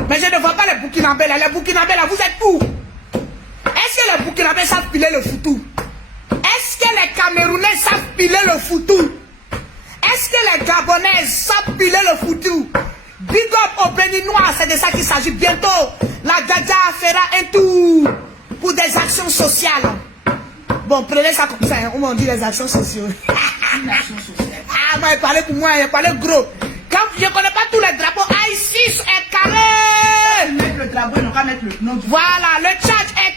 Mais je ne vois pas les Burkinabés là. Les Burkinabés là, vous êtes où? Est-ce que les Burkinabés savent piler le foutu? Est-ce que les Camerounais savent piler le foutu? Est-ce que les Gabonais savent piler le foutu? Big up au Béninois, c'est de ça qu'il s'agit. Bientôt, la Dja fera un tour pour des actions sociales. Bon, prenez ça comme ça, hein. On dit les actions sociales. Une action sociale. Ah, moi, il parlait pour moi, il parlait gros. Quand je ne connais pas tous les drapeaux, I6 est calé. Mettre le drapeau, ils n'ont qu'à mettre le nom du. Voilà, le chat est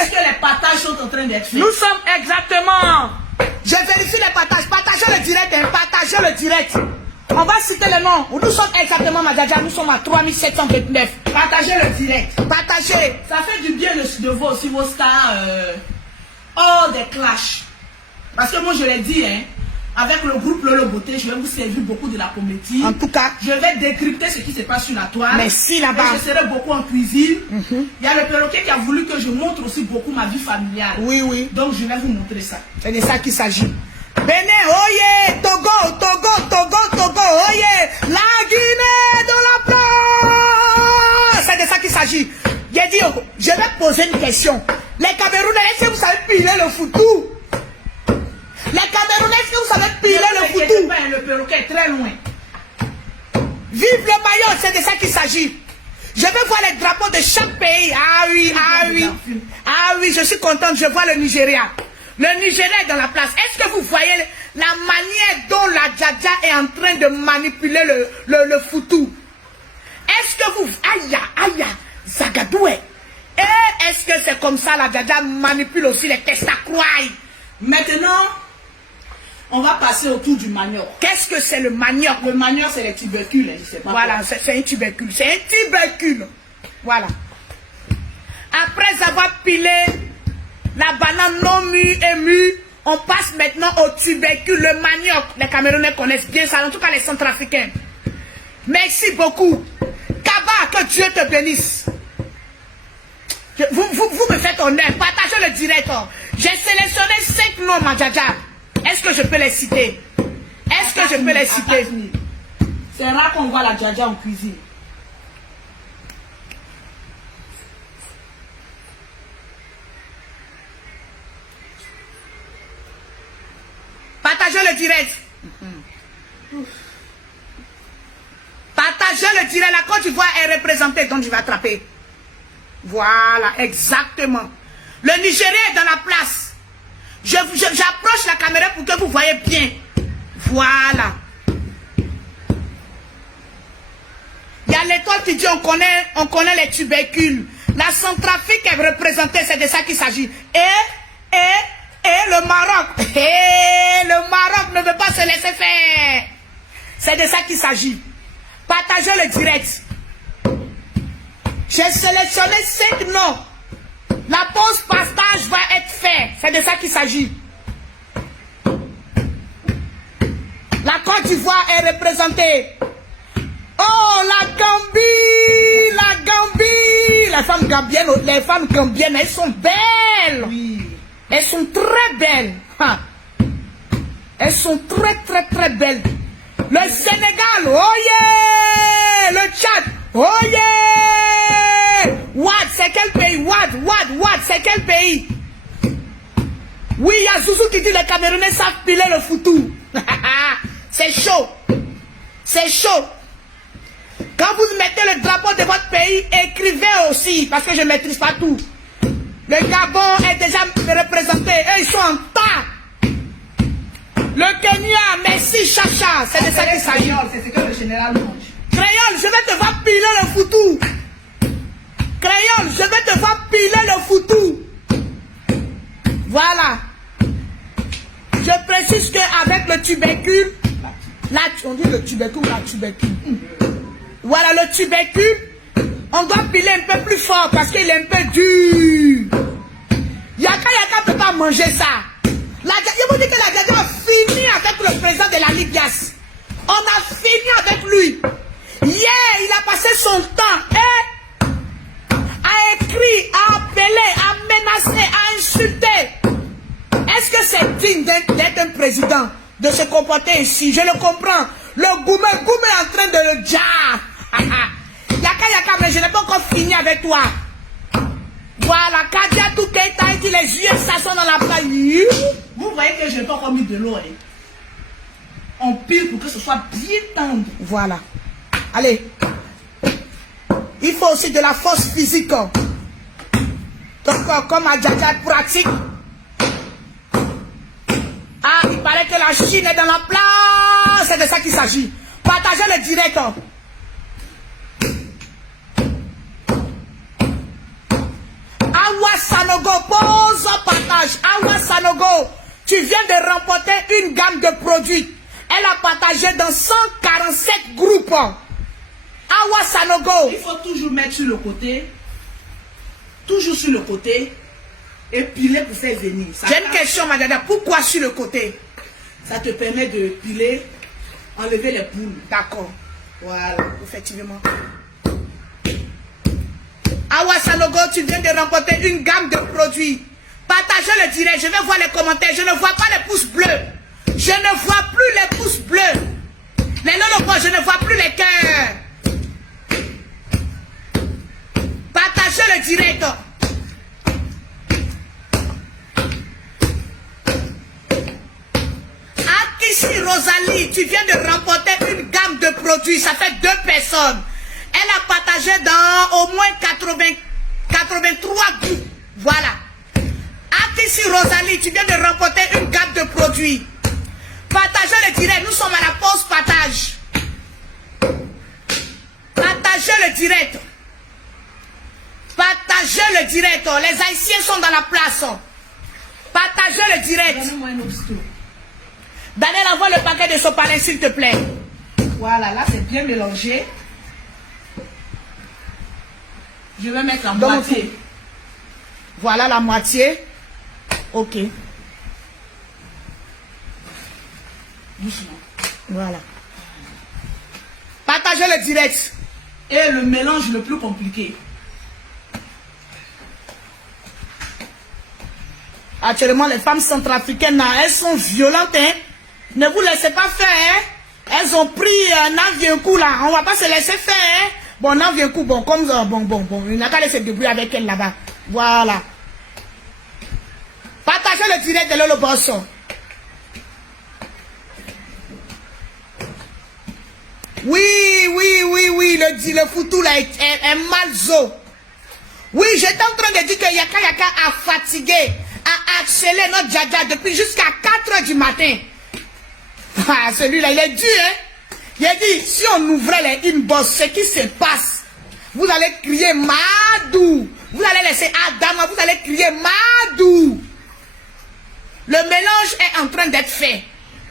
Est-ce calé. que les partages sont en train d'être faits? Nous sommes exactement. Je vérifie les partages. Partagez le direct, hein. Partagez le direct. On va citer le nom. Nous sommes exactement, ma Dja, nous sommes à 3729. Partagez le direct. Partagez. Ça fait du bien de voir aussi vos stars hors des clashs. Parce que moi, je l'ai dit, hein, avec le groupe Lolo Beauté, je vais vous servir beaucoup de la comédie. En tout cas, Je vais décrypter ce qui se passe sur la toile. merci là-bas. Et je serai beaucoup en cuisine. Il y a le perroquet qui a voulu que je montre aussi beaucoup ma vie familiale. Oui, oui. Donc, je vais vous montrer ça. C'est de ça qu'il s'agit. Bénin, oye, Togo, oye, la Guinée dans la place. C'est de ça qu'il s'agit. J'ai dit, je vais poser une question. Les Camerounais, est-ce que vous savez piler le foutu? Les Camerounais, est-ce que vous savez piler le foutu? Le perroquet est très loin. Vive le maillot, c'est de ça qu'il s'agit. Je veux voir les drapeaux de chaque pays. Ah oui, ah oui. Ah oui, je suis contente, je vois le Nigeria. Le Nigeria est dans la place. Est-ce que vous voyez la manière dont la Djadja est en train de manipuler le foutu? Est-ce que vous... Aïe, aïe, Zagadoué. Et est-ce que c'est comme ça la Djadja manipule aussi les testacroix? Maintenant, on va passer autour du manioc. Qu'est-ce que c'est le manioc? Le manioc, c'est les tubercules, je sais pas. Voilà, c'est un tubercule. C'est un tubercule. Voilà. Après avoir pilé la banane non mûre et mûre, on passe maintenant au tubercule, le manioc. Les Camerounais connaissent bien ça, en tout cas les Centrafricains. Merci beaucoup. Kaba, que Dieu te bénisse. Vous me faites honneur, partagez le direct. J'ai sélectionné 5 noms, ma Djadja. Est-ce que je peux les citer? Est-ce que je peux les citer? C'est rare qu'on voit la Djadja en cuisine. Partagez le direct. Partagez le direct. La Côte d'Ivoire est représentée, donc je vais attraper. Voilà, exactement. Le Nigeria est dans la place. J'approche la caméra pour que vous voyez bien. Voilà. Il y a l'étoile qui dit on connaît les tubercules. La Centrafrique est représentée, c'est de ça qu'il s'agit. Et le Maroc. Et le Maroc ne veut pas se laisser faire. C'est de ça qu'il s'agit. Partagez le direct. J'ai sélectionné 5 noms. La pause partage va être faite. C'est de ça qu'il s'agit. La Côte d'Ivoire est représentée. Oh, la Gambie! La Gambie! Les femmes gambiennes, elles sont belles. Oui. Elles sont très belles. Elles sont très, très, très belles. Le Sénégal, oh yeah! Le Tchad, oh yeah! Ouad, c'est quel pays? Ouad, c'est quel pays? Oui, il y a Zouzou qui dit les Camerounais savent piler le foutu. C'est chaud. C'est chaud. Quand vous mettez le drapeau de votre pays, écrivez aussi, parce que je ne maîtrise pas tout. Le Gabon est déjà représenté, eux ils sont en tas. Le Kenya, merci Chacha, c'est de ça qu'il s'agit. C'est ce que le général mange. Créole, je vais te voir piler le foutu. Créole, je vais te voir piler le foutu. Voilà. Je précise qu'avec le tubercule, là, on dit le tubercule ou la tubercule. Voilà, le tubercule, on doit piler un peu plus fort parce qu'il est un peu dur. Yaka ne peut pas manger ça. Je vous dis que la Djadja a fini avec le président de la Libias. On a fini avec lui. Hier, il a passé son temps à écrire, à appeler, à menacer, à insulter. Est-ce que c'est digne d'être un président, de se comporter ainsi? Je le comprends. Le Goumé est en train de le dire. Yaka, mais je n'ai pas encore fini avec toi. Voilà, Kadia Toukeita et les yeux s'assoient dans la plaie. Vous voyez que je n'ai pas encore mis de l'eau. Hein. On pile pour que ce soit bien tendre. Voilà. Allez. Il faut aussi de la force physique. Donc, comme à Djadja pratique. Ah, il paraît que la Chine est dans la place. C'est de ça qu'il s'agit. Partagez le direct. Awa Sanogo, pose partage. Awa Sanogo, tu viens de remporter une gamme de produits. Elle a partagé dans 147 groupes. Awa Sanogo. Il faut toujours mettre sur le côté. Toujours sur le côté. Et piler pour faire venir. J'ai une question, madame. Pourquoi sur le côté? Ça te permet de piler, enlever les poules. D'accord. Voilà. Effectivement. Awa Sanogo, tu viens de remporter une gamme de produits. Partagez le direct, je vais voir les commentaires. Je ne vois pas les pouces bleus. Je ne vois plus les pouces bleus. Les lolobos, je ne vois plus les cœurs. Partagez le direct. Akissi Rosalie, tu viens de remporter une gamme de produits. Ça fait 2 personnes. Elle a partagé dans au moins 83 groupes. Voilà. Ici, Rosalie, tu viens de remporter une gamme de produits. Partagez le direct. Nous sommes à la pause partage. Partagez le direct. Partagez le direct. Les Haïtiens sont dans la place. Partagez le direct. Donnez-moi un autre stool. Daniel, envoie le paquet de sopalin, s'il te plaît. Voilà, là c'est bien mélangé. Je vais mettre la Donc, moitié. Voilà la moitié. Ok. Doucement. Voilà. Partagez le direct. Et le mélange le plus compliqué. Actuellement, les femmes centrafricaines, elles sont violentes. Hein? Ne vous laissez pas faire. Hein? Elles ont pris un coup là. On ne va pas se laisser faire. Hein? Bon, un coup, bon, comme ça, bon. Il n'a qu'à laisser se débrouiller avec elle là-bas. Voilà. Partagez le direct de Lolo Bosso. Oui, le foutou là est malzo. Oui, j'étais en train de dire que Yaka a fatigué, a accéléré notre Djadja depuis jusqu'à 4 h du matin. Ah, celui-là, il est dur, hein. Il a dit, si on ouvrait les inbox, ce qui se passe, vous allez crier Madou. Vous allez laisser Adam, vous allez crier Madou. Le mélange est en train d'être fait.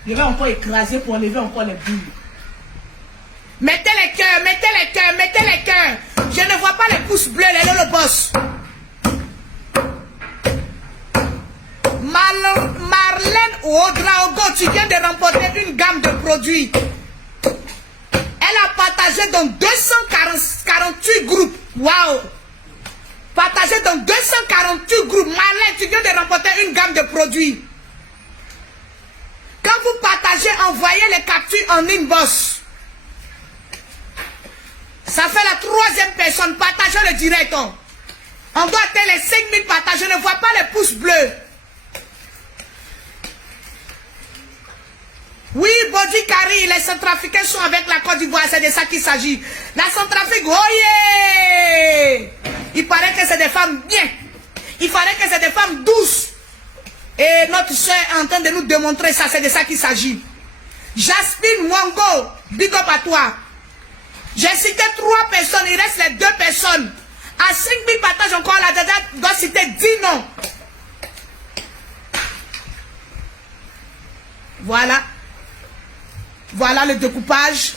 Je vais encore écraser pour enlever encore les boules. Mettez les cœurs, mettez les cœurs, mettez les cœurs. Je ne vois pas les pouces bleus, les Lolo Boss. Marlène Ouodraogo, tu viens de remporter une gamme de produits. Elle a partagé dans 248 groupes. Waouh! Partagé dans 248 groupes. Marlène, tu viens de remporter une gamme de produits. Quand vous partagez, envoyez les captures en inbox. Ça fait la 3e personne. Partagez le direct. On doit atteindre les 5000 partages. Je ne vois pas les pouces bleus. Oui, Bodi Kari, les Centrafricains sont avec la Côte d'Ivoire. C'est de ça qu'il s'agit. La Centrafrique, oh yeah! Il paraît que c'est des femmes bien. Il paraît que c'est des femmes douces. Et notre soeur est en train de nous démontrer ça. C'est de ça qu'il s'agit. Jasmine Wango, big up à toi. J'ai cité 3 personnes, il reste les 2 personnes. À 5000 partages encore, la Dada doit citer 10 noms. Voilà. Voilà le découpage.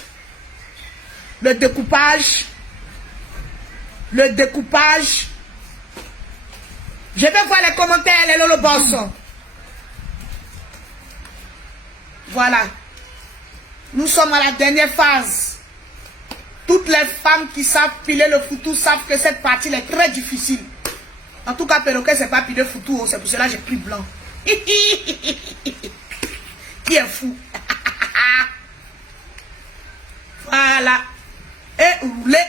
Le découpage. Le découpage. Je vais voir les commentaires, les Lolo Boss. Voilà. Nous sommes à la dernière phase. Toutes les femmes qui savent piler le foutou savent que cette partie est très difficile. En tout cas, perroquet, c'est pas piler le foutou. C'est pour cela que j'ai pris blanc. Qui est fou. Voilà. Et rouler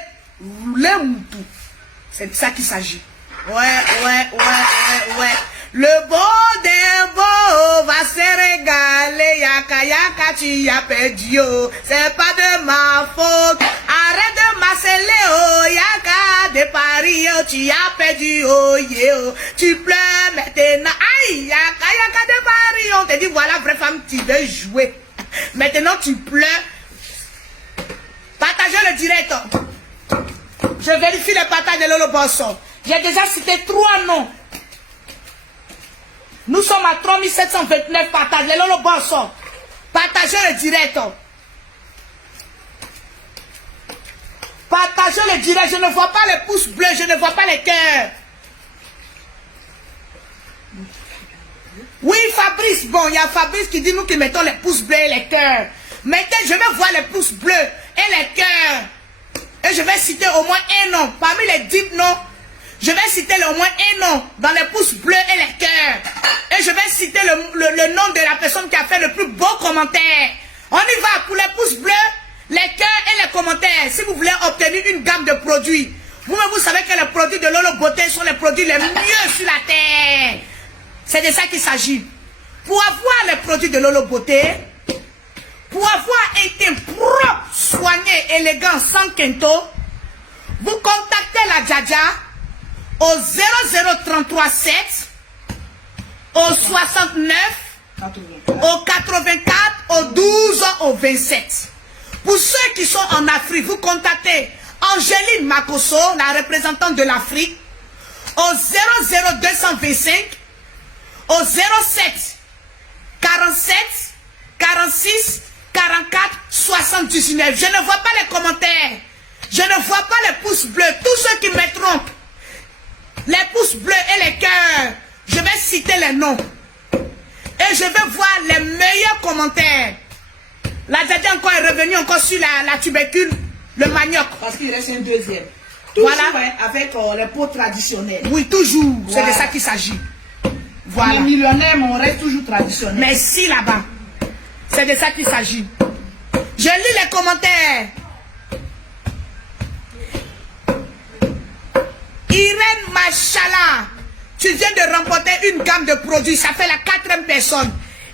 moutou. C'est de ça qu'il s'agit. Ouais. Le beau des beaux va se régaler. Yaka, tu as perdu. C'est pas de ma faute. Arrête de marceler. Oh, Yaka de Paris. Oh, tu as perdu. Oh, yeah. Tu pleures maintenant. Aïe, Yaka de Paris. On te dit, voilà, vraie femme, tu veux jouer. Maintenant, tu pleures. Partagez le direct. Je vérifie le partage de Lolo Bosso. J'ai déjà cité 3 noms. Nous sommes à 3729 partages. Les Lolo Bosso. Partagez le direct. Partagez le direct. Je ne vois pas les pouces bleus. Je ne vois pas les cœurs. Oui, Fabrice. Bon, il y a Fabrice qui dit nous qui mettons les pouces bleus et les cœurs. Mettez, je vais voir les pouces bleus et les cœurs. Et je vais citer au moins un nom. Parmi les 10 noms, je vais citer au moins un nom dans les pouces bleus et les cœurs. Et je vais citer le nom de la personne qui a fait le plus beau commentaire. On y va pour les pouces bleus, les cœurs et les commentaires. Si vous voulez obtenir une gamme de produits, vous-même vous savez que les produits de Lolo Beauté sont les produits les mieux sur la terre. C'est de ça qu'il s'agit. Pour avoir les produits de Lolo Beauté, pour avoir été propre, soigné, élégant, sans quinto, Vous contactez la Djadja au 00337, au 69, au 84, au 12, au 27. Pour ceux qui sont en Afrique, vous contactez Angéline Makosso, la représentante de l'Afrique, au 00225, au 07 47 46 44 79. Je ne vois pas les commentaires. Je ne vois pas les pouces bleus. Tous ceux qui mettront les pouces bleus et les cœurs, je vais citer les noms. Et je vais voir les meilleurs commentaires. La Djadja encore est revenue encore sur la tubercule, le manioc. Parce qu'il reste un deuxième. Voilà. Toujours, hein, avec les pots traditionnels. Oui, toujours. Voilà. C'est de ça qu'il s'agit. Voilà. Les millionnaires, mais on reste toujours traditionnel. Merci là-bas. C'est de ça qu'il s'agit. Je lis les commentaires. Irène Machala, tu viens de remporter une gamme de produits. Ça fait la 4e personne.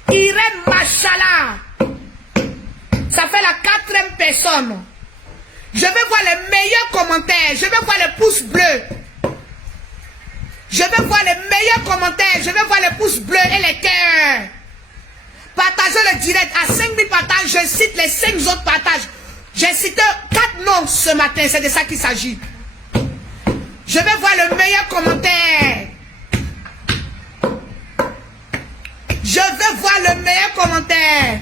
Irène Machala, ça fait la 4e personne. Je vais voir les meilleurs commentaires. Je vais voir les pouces bleus. Je vais voir les meilleurs commentaires. Je vais voir les pouces bleus et les cœurs. Partagez le direct à 5000 partages. Je cite les 5 autres partages. J'ai cité 4 noms ce matin. C'est de ça qu'il s'agit. Je vais voir le meilleur commentaire. Je vais voir le meilleur commentaire.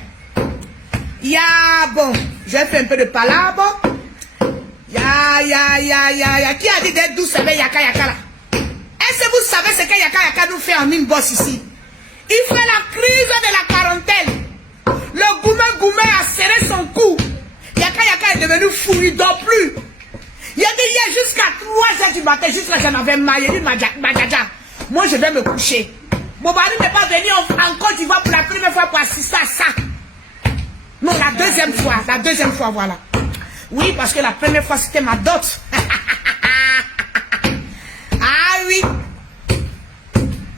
Il y a, bon, je vais faire un peu de palabre. Ya. Qui a dit d'être douce avec Yaka Yaka là? Est-ce que vous savez ce que Yaka Yaka nous fait en inbox ici? Il fait la crise de la quarantaine. Le gourmet a serré son cou. Yaka Yaka est devenu fou, il ne dort plus. Il a dit hier jusqu'à 3h du matin, jusqu'à j'en avais marre. Il a dit Madjadja, moi je vais me coucher. Mon mari n'est pas venu en Côte d'Ivoire pour la première fois pour assister à ça. Non, la deuxième fois, voilà. Oui, parce que la première fois c'était ma dot. Ah oui.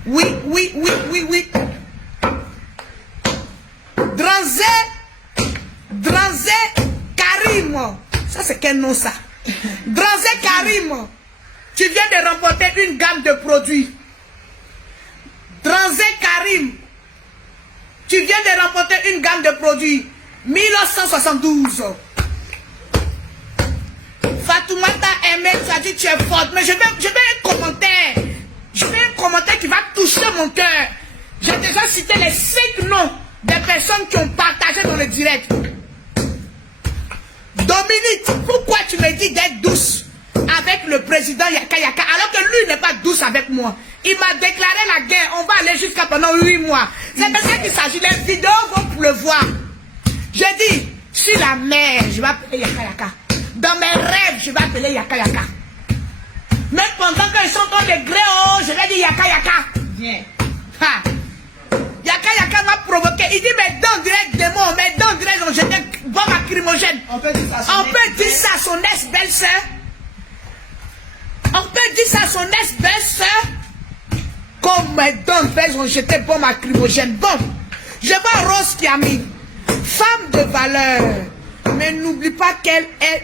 Oui. Dranzé Karim. Ça c'est quel nom ça? Dranzé Karim. Tu viens de remporter une gamme de produits. Dranzé Karim. Tu viens de remporter une gamme de produits. 1972. Fatoumata Aimé, tu as dit tu es forte. Mais je vais un commentaire. Je fais un commentaire qui va toucher mon cœur. J'ai déjà cité les 5 noms des personnes qui ont partagé dans le direct. Dominique, pourquoi tu me dis d'être douce avec le président Yaka Yaka alors que lui n'est pas douce avec moi? Il m'a déclaré la guerre. On va aller jusqu'à pendant 8 mois. C'est de ça qu'il s'agit. Les vidéos vont pleuvoir. J'ai dit, sur la mer, je vais appeler Yaka Yaka. Dans mes rêves, je vais appeler Yaka Yaka. Même pendant qu'ils sont en degré, oh, je vais dire Yaka Yaka. Viens. Yaka Yaka m'a provoqué. Il dit, mes dents direct démon, mes dents direct ont jeté bombe lacrymogène. On peut dire ça à son ex-belle-sœur. On peut dire ça à son ex-belle-sœur. Comme mes dents ont jeté bombe lacrymogène. Bon, je vois Rose qui a mis femme de valeur. Mais n'oublie pas qu'elle est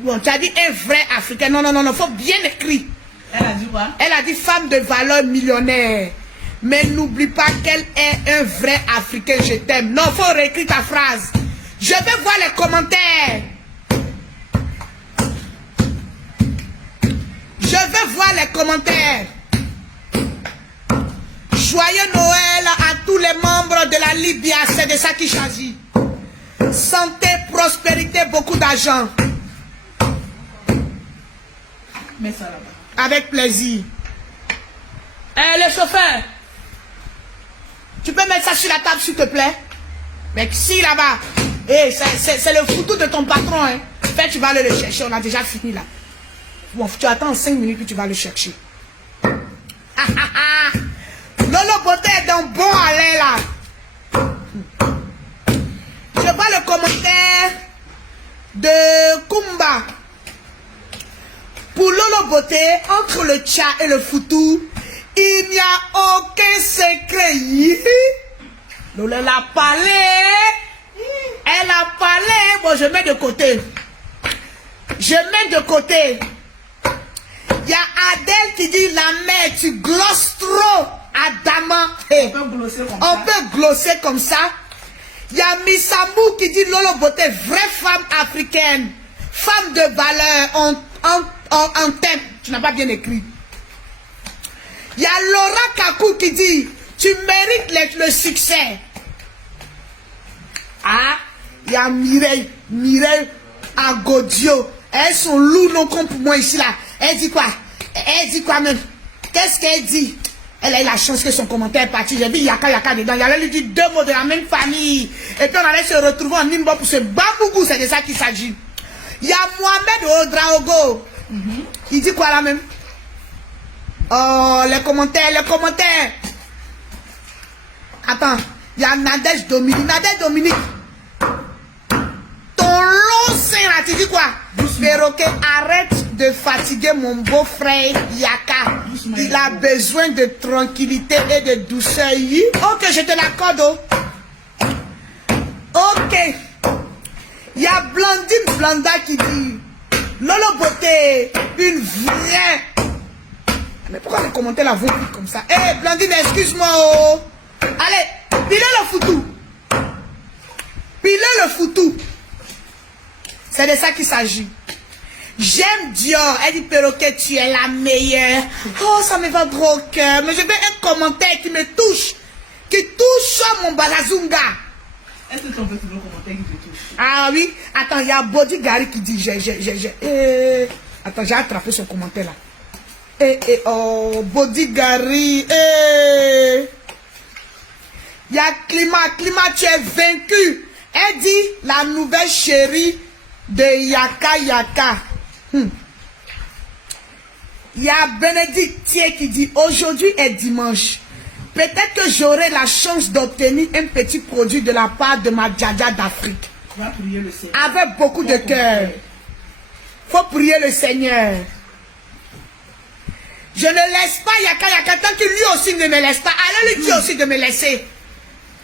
bon, tu as dit un vrai Africain. Non, faut bien écrire. Elle a dit quoi? Elle a dit femme de valeur millionnaire. Mais n'oublie pas qu'elle est un vrai Africain, je t'aime. Non, faut réécrire ta phrase. Je vais voir les commentaires. Je vais voir les commentaires. Joyeux Noël à tous les membres de la Libya. C'est de ça qu'il s'agit. Santé, prospérité, beaucoup d'argent. Mets ça là-bas. Avec plaisir. Le chauffeur, tu peux mettre ça sur la table s'il te plaît? Mais si là-bas, c'est le photo de ton patron. Hein. Fait, tu vas aller le chercher, on a déjà fini là. Bon, tu attends 5 minutes que tu vas le chercher. Lolo Beauté est dans bon aller là. Je vois le commentaire de Kumba. Pour Lolo Beauté, entre le tcha et le foutou, il n'y a aucun secret. Lolo l'a parlé. Elle a parlé. Bon, je mets de côté. Je mets de côté. Il y a Adèle qui dit la mère, tu glosses trop, Adama. On peut glosser comme ça. On peut glosser comme ça. Il y a Missamou qui dit Lolo Beauté, vraie femme africaine, femme de valeur, en thème. Tu n'as pas bien écrit. Il y a Laura Kakou qui dit tu mérites le succès. Ah, il y a Mireille Agodio. Elles sont loups non comme pour moi ici là. Elle dit quoi? Elle dit quoi même? Qu'est-ce qu'elle dit? Elle a eu la chance que son commentaire est parti. J'ai vu Yaka dedans. Il allait lui dire 2 mots de la même famille. Et puis on allait se retrouver en Nimbo pour ce babougou. C'est de ça qu'il s'agit. Il y a Mohamed Odraogo. Il dit quoi là même? Oh, les commentaires. Attends. Il y a Nadège Dominique. Nadège Dominique. Ton long sein là, tu dis quoi? Perroquet, arrête de fatiguer mon beau-frère Yaka. Il a besoin de tranquillité et de douceur. Ok, je te l'accorde. Ok. Il y a Blandine Blanda qui dit Lolo Beauté, une vraie. Mais pourquoi les commentaires la vont comme ça? Eh, Blandine, excuse-moi. Oh. Allez, pile le foutou. Pile le foutou. C'est de ça qu'il s'agit. J'aime Dior. Elle dit Perroquet, tu es la meilleure. Oh, ça me va trop au cœur. Mais je veux un commentaire qui me touche. Qui touche mon balazunga. Est-ce que tu veux toujours commentaire qui te touche? Ah oui. Attends, il y a Body Gary qui dit Attends, j'ai attrapé son commentaire là. Oh, Body Gary. Il y a Climat, tu es vaincu. Elle dit la nouvelle chérie de Yaka. Il y a Bénédicte Thier qui dit aujourd'hui est dimanche. Peut-être que j'aurai la chance d'obtenir un petit produit de la part de ma Djadja d'Afrique. Avec beaucoup de cœur. Faut prier le Seigneur. Je ne laisse pas Yaka tant que lui aussi ne me laisse pas. Allez lui dire aussi de me laisser.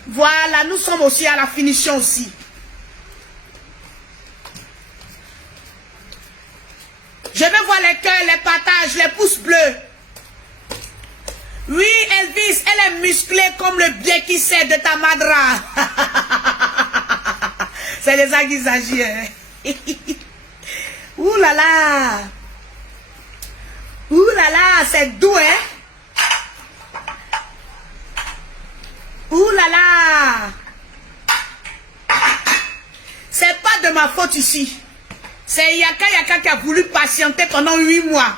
Voilà, nous sommes aussi à la finition aussi. Je veux voir les cœurs, les partages, les pouces bleus. Oui, Elvis, elle est musclée comme le biais qui sert de ta madra. C'est les ça qui s'agit. Ouh là là. Ouh là là, c'est doux, hein. Ouh là là. C'est pas de ma faute ici. C'est Yaka qui a voulu patienter pendant 8 mois.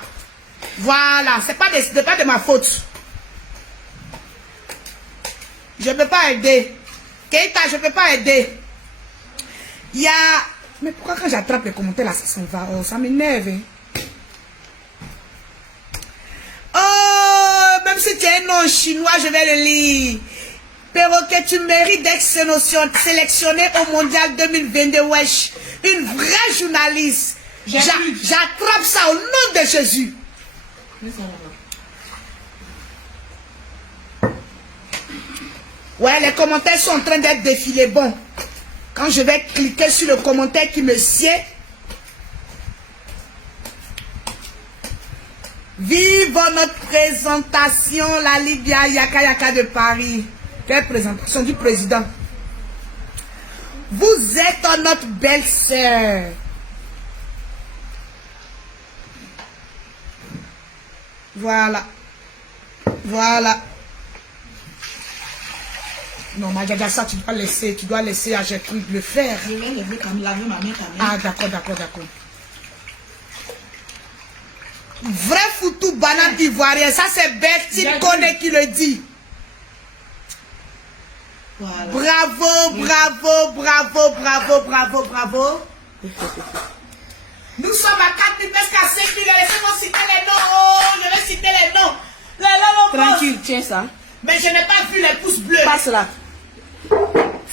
Voilà, c'est pas de ma faute. Je ne peux pas aider. Keita, je ne peux pas aider. Il y a... Mais pourquoi quand j'attrape les commentaires là, ça s'en va? Oh, ça m'énerve. Hein? Oh, même si tu es un nom chinois, je vais le lire. Perroquet, tu mérites d'être sélectionné au mondial 2022, wesh. Une vraie journaliste. J'attrape ça au nom de Jésus. Ouais, les commentaires sont en train d'être défilés. Bon, quand je vais cliquer sur le commentaire qui me sied. Vive notre présentation, la Libya Yaka de Paris. Quelle présentation du président. Vous êtes notre belle-sœur. Voilà. Voilà. Non, ma Djadja, ça, tu dois laisser à Gertrude le faire. Je vais laver ma main quand même. Ah, d'accord. Vrai foutu banane ivoirien. Ça, c'est Bertine Koné qui le dit. Voilà. Bravo. Nous sommes à 4 000, presque à 5 000. Laissez-moi citer les noms. Oh, je vais citer les noms. Tranquille, tiens ça. Mais je n'ai pas vu les pouces bleus. Passe là.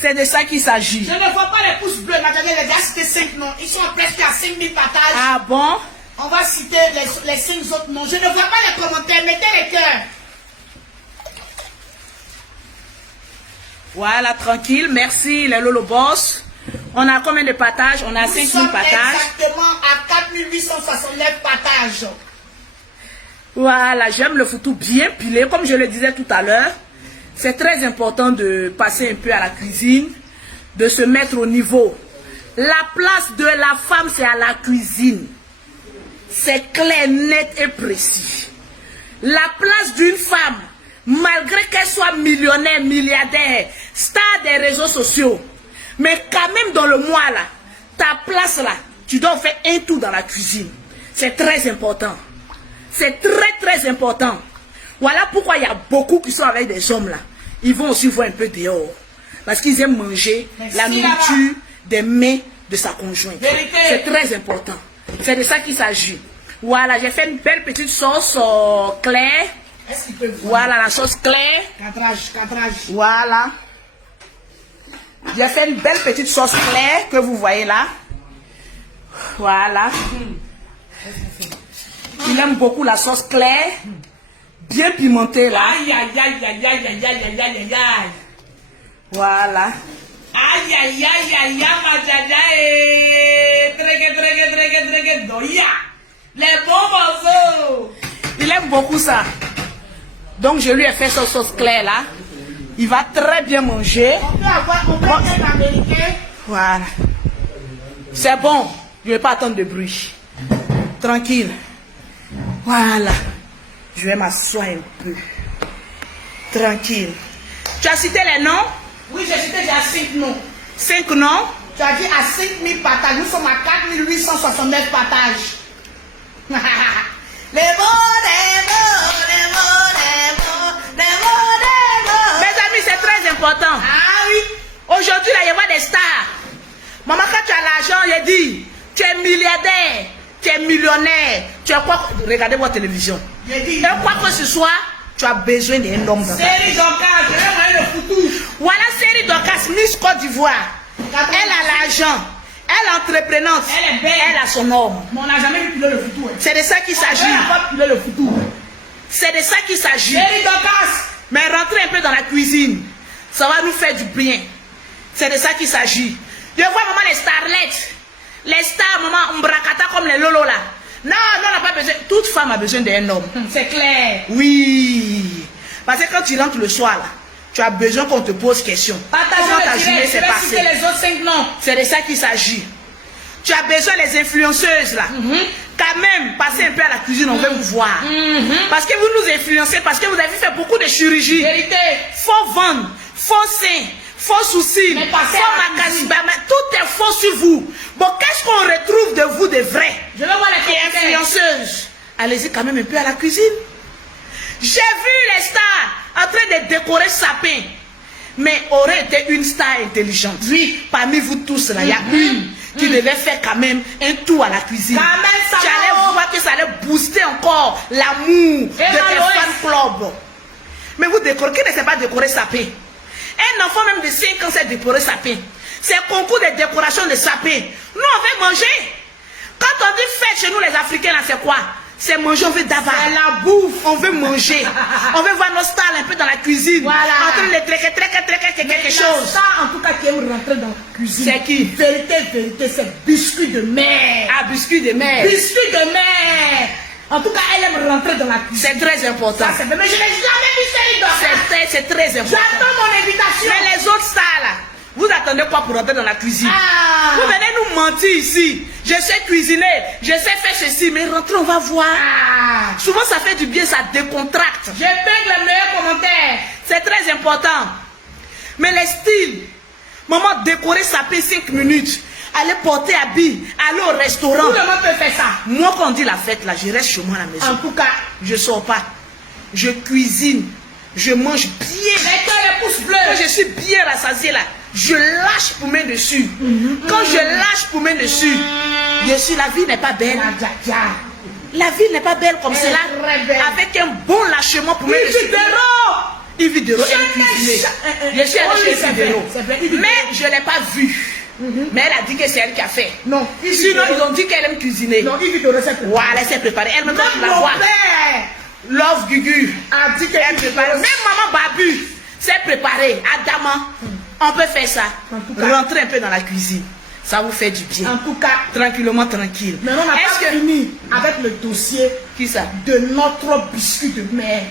C'est de ça qu'il s'agit. Je ne vois pas les pouces bleus. Madame, elle a déjà cité 5 noms. Ils sont presque à 5 000 partages. Ah bon? On va citer les 5 autres noms. Je ne vois pas les commentaires. Mettez les cœurs. Voilà, tranquille. Merci, les Lolo Boss. On a combien de partages? On a 5000 partages. Exactement à 4869 partages. Voilà, j'aime le foutu bien pilé. Comme je le disais tout à l'heure, c'est très important de passer un peu à la cuisine, de se mettre au niveau. La place de la femme, c'est à la cuisine. C'est clair, net et précis. La place d'une femme, malgré qu'elle soit millionnaire, milliardaire, star des réseaux sociaux, mais quand même dans le mois là, ta place là, tu dois faire un tour dans la cuisine. C'est très important. C'est très important. Voilà pourquoi il y a beaucoup qui sont avec des hommes là. Ils vont aussi voir un peu dehors. Parce qu'ils aiment manger la nourriture des mains de sa conjointe. C'est très important. C'est de ça qu'il s'agit. Voilà, j'ai fait une belle petite sauce claire. Voilà la sauce claire. Cadrage. Voilà. J'ai fait une belle petite sauce claire que vous voyez là. Voilà. Il aime beaucoup la sauce claire. Bien pimentée là. Aïe, aïe, aïe, aïe, aïe, aïe, aïe, aïe, aïe, aïe. Voilà. Aïe, aïe, aïe, aïe, aïe, doya. Les bons morceaux. Il aime beaucoup ça. Donc je lui ai fait cette sauce claire là. Il va très bien manger. On peut avoir un américain. Voilà. C'est bon. Je ne vais pas attendre de bruit. Tranquille. Voilà. Je vais m'asseoir un peu. Tranquille. Tu as cité les noms? Oui, j'ai cité déjà 5 noms. 5 noms? Tu as dit à 5000 partages. Nous sommes à 4869 partages. Les mots, les mots, les mots, les mots, les mots, les mots. Mes amis, c'est très important. Ah oui. Aujourd'hui, là, il y a des stars. Maman, quand tu as l'argent, il dit, tu es milliardaire, tu es millionnaire, tu as quoi? Regardez votre télévision. J'ai dit. Et quoi que ce soit, tu as besoin d'un homme dans ta vie. Série Dorcas, je vais manger le foutu. Voilà Série Dorcas, Miss Côte d'Ivoire. Elle a l'argent. Elle est entreprenante. Elle est belle. Elle a son homme. Mais on n'a jamais vu piler le foutu. Hein. C'est de ça qu'il s'agit. Elle n'a pas pilé le foutu. C'est de ça qu'il s'agit. Série Dorcas. Mais rentrez un peu dans la cuisine. Ça va nous faire du bien. C'est de ça qu'il s'agit. Je vois maman les starlettes. Les stars, maman Mbrakata comme les Lolo là. Non, on n'a pas besoin. Toute femme a besoin d'un homme. C'est clair. Oui. Parce que quand tu rentres le soir là, tu as besoin qu'on te pose question. Comment ta journée s'est passée? Les autres 5 noms. C'est de ça qu'il s'agit. Tu as besoin des influenceuses là. Quand même, passez un peu à la cuisine, on veut vous voir. Parce que vous nous influencez, parce que vous avez fait beaucoup de chirurgie. Vérité. Faux ventre, faux sein, faux soucis, Mais faux passez à la cuisine. macasibama, tout est faux sur vous. Bon, qu'est-ce qu'on retrouve de vous de vrai? Je vais voir les Et influenceuses. Allez-y quand même un peu à la cuisine. J'ai vu les stars en train de décorer sapin. Mais aurait été une star intelligente. Oui. Parmi vous tous, là, il y a une qui devait faire quand même un tour à la cuisine. Quand même, ça tu allais voir que ça allait booster encore l'amour de tes fan clubs. Mais vous décorez, qui ne sait pas décorer sapin? Un enfant même de 5 ans sait décorer sapin. C'est un concours de décoration de sapin. Nous, on veut manger. Quand on dit fête chez nous, les Africains, là, c'est quoi? C'est manger, on veut d'abord. C'est la bouffe. On veut manger. On veut voir nos stars un peu dans la cuisine. Voilà. En train de traquer quelque chose. Ça, en tout cas, qui aime rentrer dans la cuisine. C'est qui? Vérité, c'est biscuit de mer. Ah, biscuit de mer. Biscuit de mer. En tout cas, elle aime rentrer dans la cuisine. C'est très important. Ça, mais je n'ai jamais vu Série Dorcas. C'est très important. J'attends mon invitation. Mais les autres stars là, vous attendez quoi pour rentrer dans la cuisine? Ah. Vous venez nous mentir ici. Je sais cuisiner, je sais faire ceci, mais rentrez, on va voir. Ah. Souvent ça fait du bien, ça décontracte. Je peigne les meilleurs commentaires. C'est très important. Mais les styles, maman décorer ça fait 5 minutes. Aller porter habit, aller au restaurant. Tout le monde peut faire ça. Moi quand on dit la fête là, je reste chez moi à la maison. En tout cas, Je sors pas. Je cuisine. Je mange bien. mettez les pouces bleus. Quand je suis bien rassasié là, je lâche pour mes dessus. Quand je lâche pour mes dessus, bien sûr la vie n'est pas belle. La vie n'est pas belle comme Elle cela. est très belle. Avec un bon lâchement pour mes dessus. Yves Videro est cuisinée. Je suis allée chez Yves Videro. Mais je ne l'ai pas vue. Mais elle a dit que c'est elle qui a fait. Non. Sinon, ils ont dit qu'elle aime cuisiner. Non, il Videro s'est préparé. Voilà, elle s'est préparée. Elle me donne la Même voix. mon père Love Gugu. a dit Elle qu'elle prépare. Même maman Babu. C'est préparé, Adama. On peut faire ça. Rentrer un peu dans la cuisine. Ça vous fait du bien. En tout cas, tranquillement, tranquille. Mais on n'a pas fini avec le dossier de notre biscuit de mer.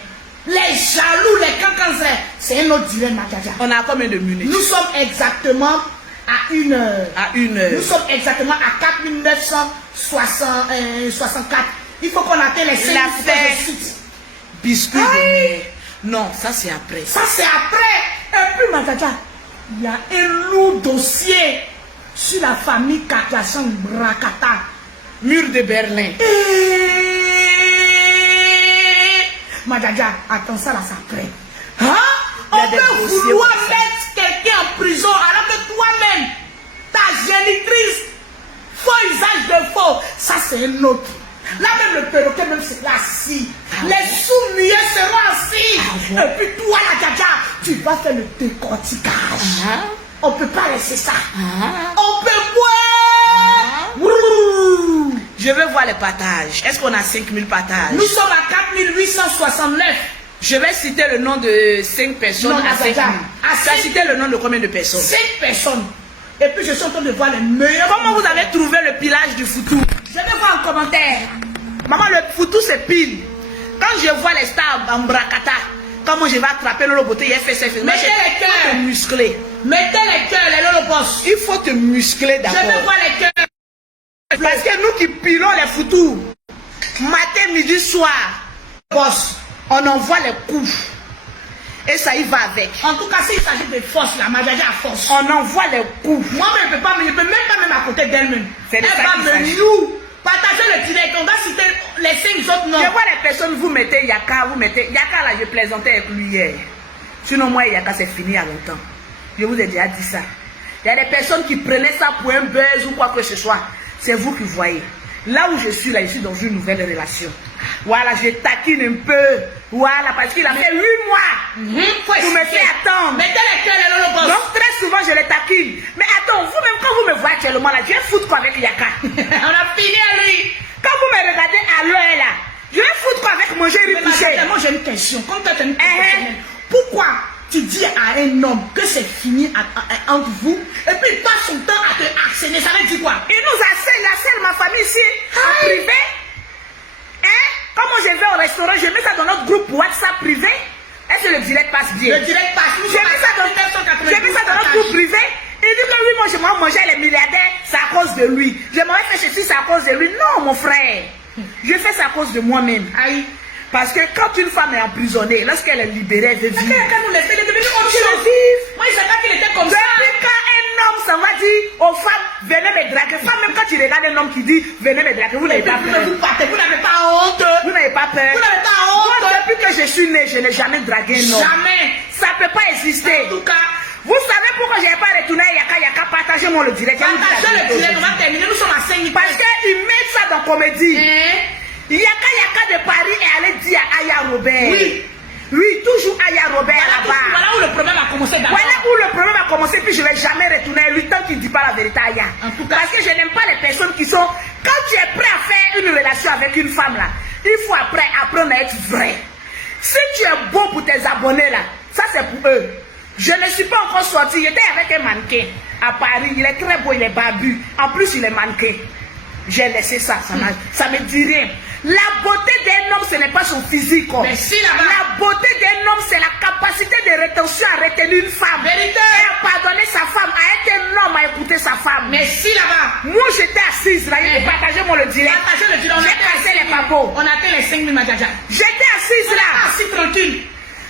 Les jaloux, les cancans, c'est un autre dilemme, Madjaja. On a combien de minutes? Nous sommes exactement à 1 heure. À 1 heure. Nous sommes exactement à 4964. Il faut qu'on atteigne les 5 minutes. Biscuit de mer. Non, ça c'est après. Ça c'est après. Et puis, Madjaja, il y a un lourd dossier sur la famille Katiachan Brakata. Mur de Berlin. Madjaja, attends, ça là, ça après. Hein? On peut vouloir mettre quelqu'un en prison alors que toi-même, ta génitrice, faux usage de faux, ça c'est un autre. Là même le perroquet même sera assis. Les sous-muets seront assis. Et puis toi la Djaja, tu vas faire le décortiquage. On ne peut pas laisser ça. On peut boire. Je veux voir les partages. Est-ce qu'on a 5000 partages? Nous sommes à 4869. Je vais citer le nom de 5 personnes à 5000. Tu as cité le nom de combien de personnes? 5 personnes. Et puis je suis en train de voir les meilleurs. Comment vous avez trouvé le pilage du foutou? Je vais voir en commentaire. Maman, le foutou c'est pile. Quand je vois les stars en Brakata, comment je vais attraper le beauté, il fait ça. Mettez les cœurs. Muscler. Mettez les cœurs, les lolobos. Il faut te muscler d'abord. Je vais voir les cœurs. Parce que nous qui pilons les foutous, matin, midi, soir, boss, on envoie les coups. Et ça y va avec. En tout cas, s'il s'agit de force, la Madjaja à force. On envoie les coups. Moi, je ne peux pas, je peux même pas à côté d'elle-même. Elle va me nous partager le direct. On va citer les 5 autres noms. Je vois les personnes, vous mettez Yaka, Yaka là, je plaisantais avec lui hier. Sinon, moi, Yaka, c'est fini il y a longtemps. Je vous ai déjà dit ça. Il y a des personnes qui prenaient ça pour un buzz ou quoi que ce soit. C'est vous qui voyez. Là où je suis, là, je suis dans une nouvelle relation. Voilà, je taquine un peu. Voilà, parce qu'il a fait 8 mois pour me faire attendre. Mettez les cœurs, les lolobos. Donc, très souvent, je les taquine. Mais attends, vous-même, quand vous me voyez actuellement, là, je vais foutre quoi avec Yaka? On a fini à lui. Quand vous me regardez à l'heure, là, je vais foutre quoi avec manger riz couché? Moi, j'ai une question. Comme toi, tu as une question. Pourquoi tu dis à un homme que c'est fini entre vous et puis il passe son temps à te harceler? Ça veut dire quoi? Il nous harcèle ma famille ici, en privé. Hein? Comment je vais au restaurant, je mets ça dans notre groupe WhatsApp privé. Est-ce que le direct passe bien? Le direct passe. Je mets ça dans notre groupe privé. Il dit que oui, moi je m'en manger les milliardaires, c'est à cause de lui. Je m'en fait ceci, c'est à cause de lui. Non, mon frère. Je fais ça à cause de moi-même. Aïe. Parce que quand une femme est emprisonnée, lorsqu'elle est libérée, elle veut vivre. Moi, je savais qu'il était comme ça. Depuis quand un homme s'en va dire aux femmes, venez me draguer. Femme, même quand tu regardes un homme qui dit, venez me draguer, vous n'avez pas peur. Vous n'avez pas honte. Vous n'avez pas peur. Vous n'avez pas honte. Moi, depuis que je suis née, je n'ai jamais dragué un homme. Jamais. Ça ne peut pas exister. En tout cas, vous savez pourquoi je n'ai pas retourné à Yaka? Partagez-moi le direct. Partagez le direct, on va terminer. Nous sommes à 5 minutes. Parce qu'ils mettent ça dans comédie. Yaka de Paris est allé dire à Aya Robert. Oui. Oui, toujours Aya Robert là-bas. Voilà où le problème a commencé d'abord. Voilà où le problème a commencé, puis je ne vais jamais retourner à lui tant qu'il ne dit pas la vérité à Aya. Parce que je n'aime pas les personnes qui sont... Quand tu es prêt à faire une relation avec une femme là, il faut après apprendre à être vrai. Si tu es beau pour tes abonnés là, ça c'est pour eux. Je ne suis pas encore sorti, j'étais avec un mannequin à Paris, il est très beau, il est barbu. En plus, il est mannequin. J'ai laissé ça, ça me dit rien. La beauté d'un homme, ce n'est pas son physique. Mais si, la beauté d'un homme, c'est la capacité de rétention à retenir une femme. Vérité. Et à pardonner sa femme, à être un homme, à écouter sa femme. Mais si là-bas. Moi, j'étais assise là, partagez-moi le direct. Partagez le direct. J'ai passé les papeaux. On a atteint les 5 minutes, Madjaja. J'étais assise là. Assis tranquille.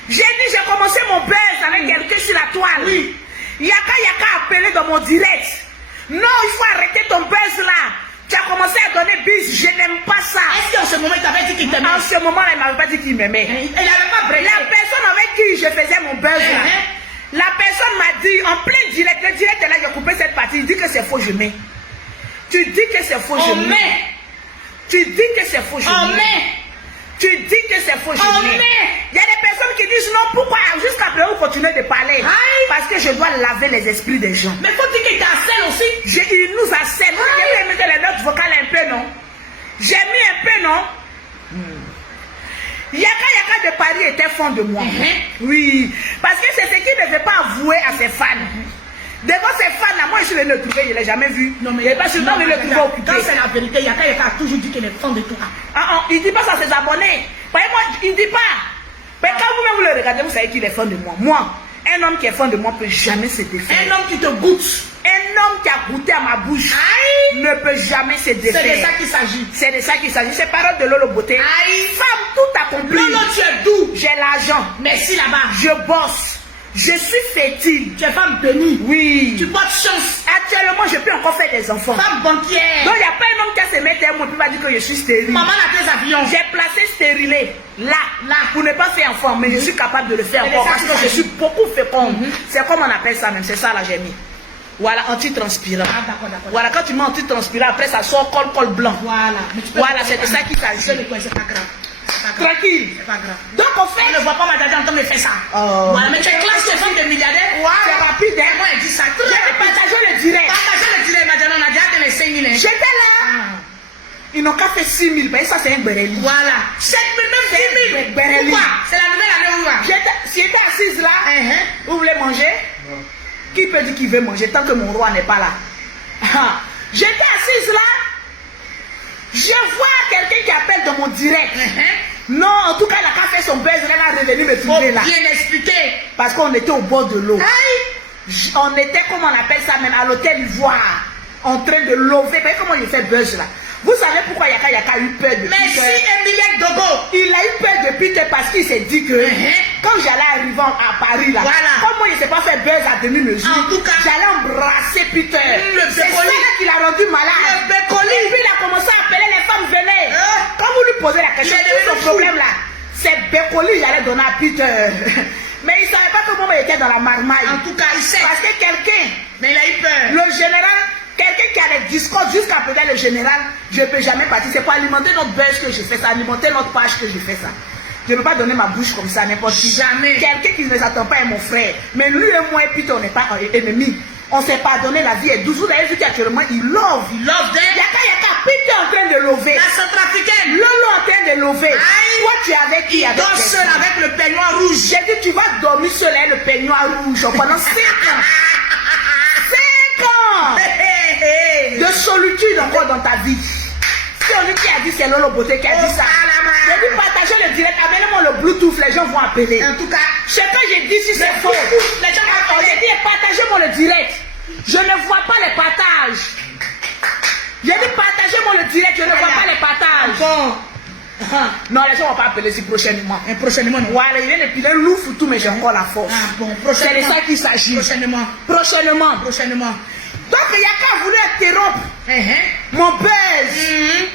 J'ai dit, j'ai commencé mon buzz avec quelqu'un sur la toile. Oui. Yaka a appelé dans mon direct. Non, il faut arrêter ton buzz là. Tu as commencé à donner bis, je n'aime pas ça. Est-ce qu'en ce moment, il t'avait dit qu'il t'aimait? En ce moment, il ne m'avait pas dit qu'il m'aimait. Il n'avait pas breaké. La personne avec qui je faisais mon buzz là, la personne m'a dit, en plein direct, le direct là, j'ai coupé cette partie, il dit que c'est faux, je mets. Tu dis que c'est faux, je mets. Tu dis que c'est faux, je mets. Tu dis que c'est faux, je mets. Il y a des personnes qui disent non, pourquoi jusqu'à présent vous continuez de parler? Parce que je dois laver les esprits des gens. Mais faut dire qu'il t'harcèle aussi. Il nous harcèle. J'ai mis les notes vocales un peu, non? J'ai mis un peu, non? Yaka de Paris était fond de moi. Oui, parce que c'est ce qu'il ne veut pas avouer à ses fans. Devant ces fans-là, moi je suis venu le trouver, je ne l'ai jamais vu. Non, mais il n'est pas sûr, mais le trouver occupé. Quand c'est la vérité, Yaka a toujours dit qu'il est fond de toi. Il ne dit pas ça à ses abonnés. Moi, il ne dit pas. Mais quand vous-même vous le regardez, vous savez qu'il est fond de moi. Moi, un homme qui est fond de moi ne peut jamais se défaire. Un homme qui te goûte. Un homme qui a goûté à ma bouche ne peut jamais se défaire. C'est de ça qu'il s'agit. C'est de ça qu'il s'agit. C'est parole de Lolo Beauté. Femme, tout accompli. Lolo, tu es doux. J'ai l'argent. Merci là-bas. Je bosse. Je suis fertile. Tu es femme bénie. Oui. Tu portes chance. Actuellement, je peux encore faire des enfants. Femme banquière. Donc, il n'y a pas un homme qui a se mettre un mot et va dire que je suis stérile. Maman a des avions. J'ai placé stérilé là, pour ne pas faire enfant, mais je suis capable de le faire encore parce que je suis beaucoup féconde. C'est comme on appelle ça même, c'est ça là, j'ai mis. Voilà, antitranspirant. D'accord. Voilà, quand tu mets antitranspirant, après ça sort col blanc. Voilà, c'est de ça qu'il s'agit. C'est pas grave. Tranquille. C'est pas grave. Donc, en fait, on ne voit pas ma dada en train de faire ça. Voilà, mais tu es classe, tu es femme de milliardaire. C'est rapide, hein. Moi, elle dit ça. J'ai partagé le direct. Partagez le direct, madame, on a déjà atteint les 5 000. J'étais là. Ils n'ont qu'à faire 6 000. Ben, ça, c'est un béréli. Voilà. 7 000, même 10 000. Pourquoi? C'est la nouvelle année où on va. Si j'étais assise là, vous voulez manger? Qui peut dire qu'il veut manger tant que mon roi n'est pas là? J'étais assise là. Je vois quelqu'un qui appelle dans mon direct. Non, en tout cas, il a qu'à faire son buzz, elle a revenu me filmer là. Bien expliqué. Parce qu'on était au bord de l'eau. On était, comment on appelle ça même, à l'hôtel Ivoire, en train de lever. Mais comment il fait buzz là? Vous savez pourquoi Yaka a eu peur de Peter? Merci Emilien Dogo. Il a eu peur de Peter parce qu'il s'est dit que quand j'allais arriver à Paris là, comme moi il ne s'est pas fait buzz à demi-mesure, en tout cas, j'allais embrasser Peter. C'est ça qui l'a rendu malade. Le bécoli. Et puis il a commencé à appeler les femmes venaient. Quand vous lui posez la question, tout son problème là, c'est Bécoli j'allais donner à Peter. Mais il ne savait pas que moi il était dans la marmaille. En tout cas, il sait. Parce que quelqu'un, mais il a eu peur. Le général, quelqu'un qui a des discours jusqu'à peut-être le général, je ne peux jamais partir. C'est pour alimenter notre buzz que je fais ça, alimenter notre page que je fais ça. Je ne peux pas donner ma bouche comme ça n'importe qui. Jamais. Quelqu'un qui ne s'attend pas est mon frère. Mais lui et moi, et puis on n'est pas ennemis. On s'est pardonné, la vie est douce. Vous avez vu qu'actuellement, il love. Il love them. Yaka, Peter en train de lever. La centrafricaine. Lolo en train de lever. Toi, tu es avec qui? Il dort seul avec le peignoir rouge. J'ai dit, tu vas dormir seul avec le peignoir rouge pendant 5 ans. 5 ans de solitude encore dans ta vie. C'est lui qui a dit, c'est Lolo Beauté qui a dit ça. J'ai dit, partagez le direct, amenez-moi le Bluetooth, les gens vont appeler. En tout cas, ce que j'ai dit, si c'est faux, les gens vont appeler. J'ai dit, partagez-moi le direct. Je ne vois pas les partages. J'ai dit, partagez-moi le direct, je ne vois pas les partages. Bon. Non, les gens ne vont pas appeler ici prochainement. Prochainement, non. Voilà, il vient de piler loup tout, mais j'ai encore la force. Bon, c'est de ça qu'il s'agit. Prochainement. Donc, Yaka a voulu interrompre mon buzz.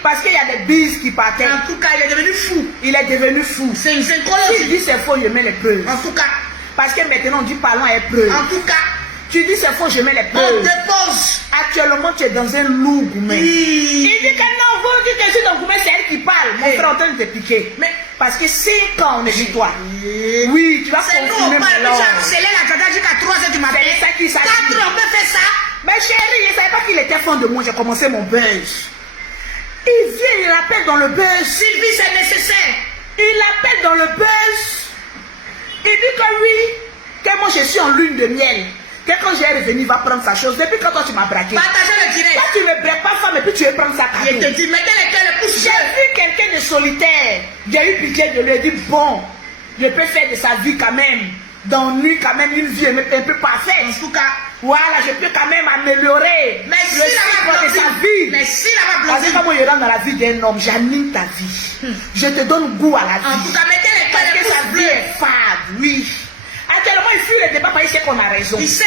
Parce qu'il y a des bises qui partaient. En tout cas, il est devenu fou. C'est une colonie. Si tu dis c'est faux, je mets les preuves. En tout cas. Parce que maintenant, on dit parlons à preuves. En tout cas. Tu dis c'est faux, je mets les preuves. On dépose. Actuellement, tu es dans un loup gourmet. Il dit que non, vous dites que je suis dans gourmet, c'est elle qui parle. Mon frère est en train de te piquer. Mais parce que 5 ans, on est chez toi. Oui, tu vas continuer. C'est nous, on parle. J'ai harcelé la tata jusqu'à 3 h du matin. C'est ça qui s'agit. 4 ans, on peut faire ça. Mais chérie, je ne savais pas qu'il était fan de moi. J'ai commencé mon buzz. Il vient, il appelle dans le buzz. Sylvie, c'est nécessaire. Il appelle dans le buzz. Il dit que oui, que moi je suis en lune de miel. Que quand j'ai revenu, il va prendre sa chose. Depuis quand toi tu m'as braqué. Partagez le direct. Toi tu me braques pas femme et puis tu veux prendre sa carte. Je te dis, mettez les cœurs, le pouce. J'ai vu quelqu'un de solitaire. J'ai eu pitié de lui. Il dit bon, je peux faire de sa vie quand même. D'ennui quand même, une vie un peu parfaite. En tout cas. Voilà, je peux quand même améliorer le cycle de sa vie. Mais si la va parce que quand je rentre dans la vie d'un homme, j'anime ta vie. Je te donne goût à la vie. En tout cas, mettez les parce que sa vie est fade, oui. Actuellement, il fuit le débat parce qu'il sait qu'on a raison. Il sait.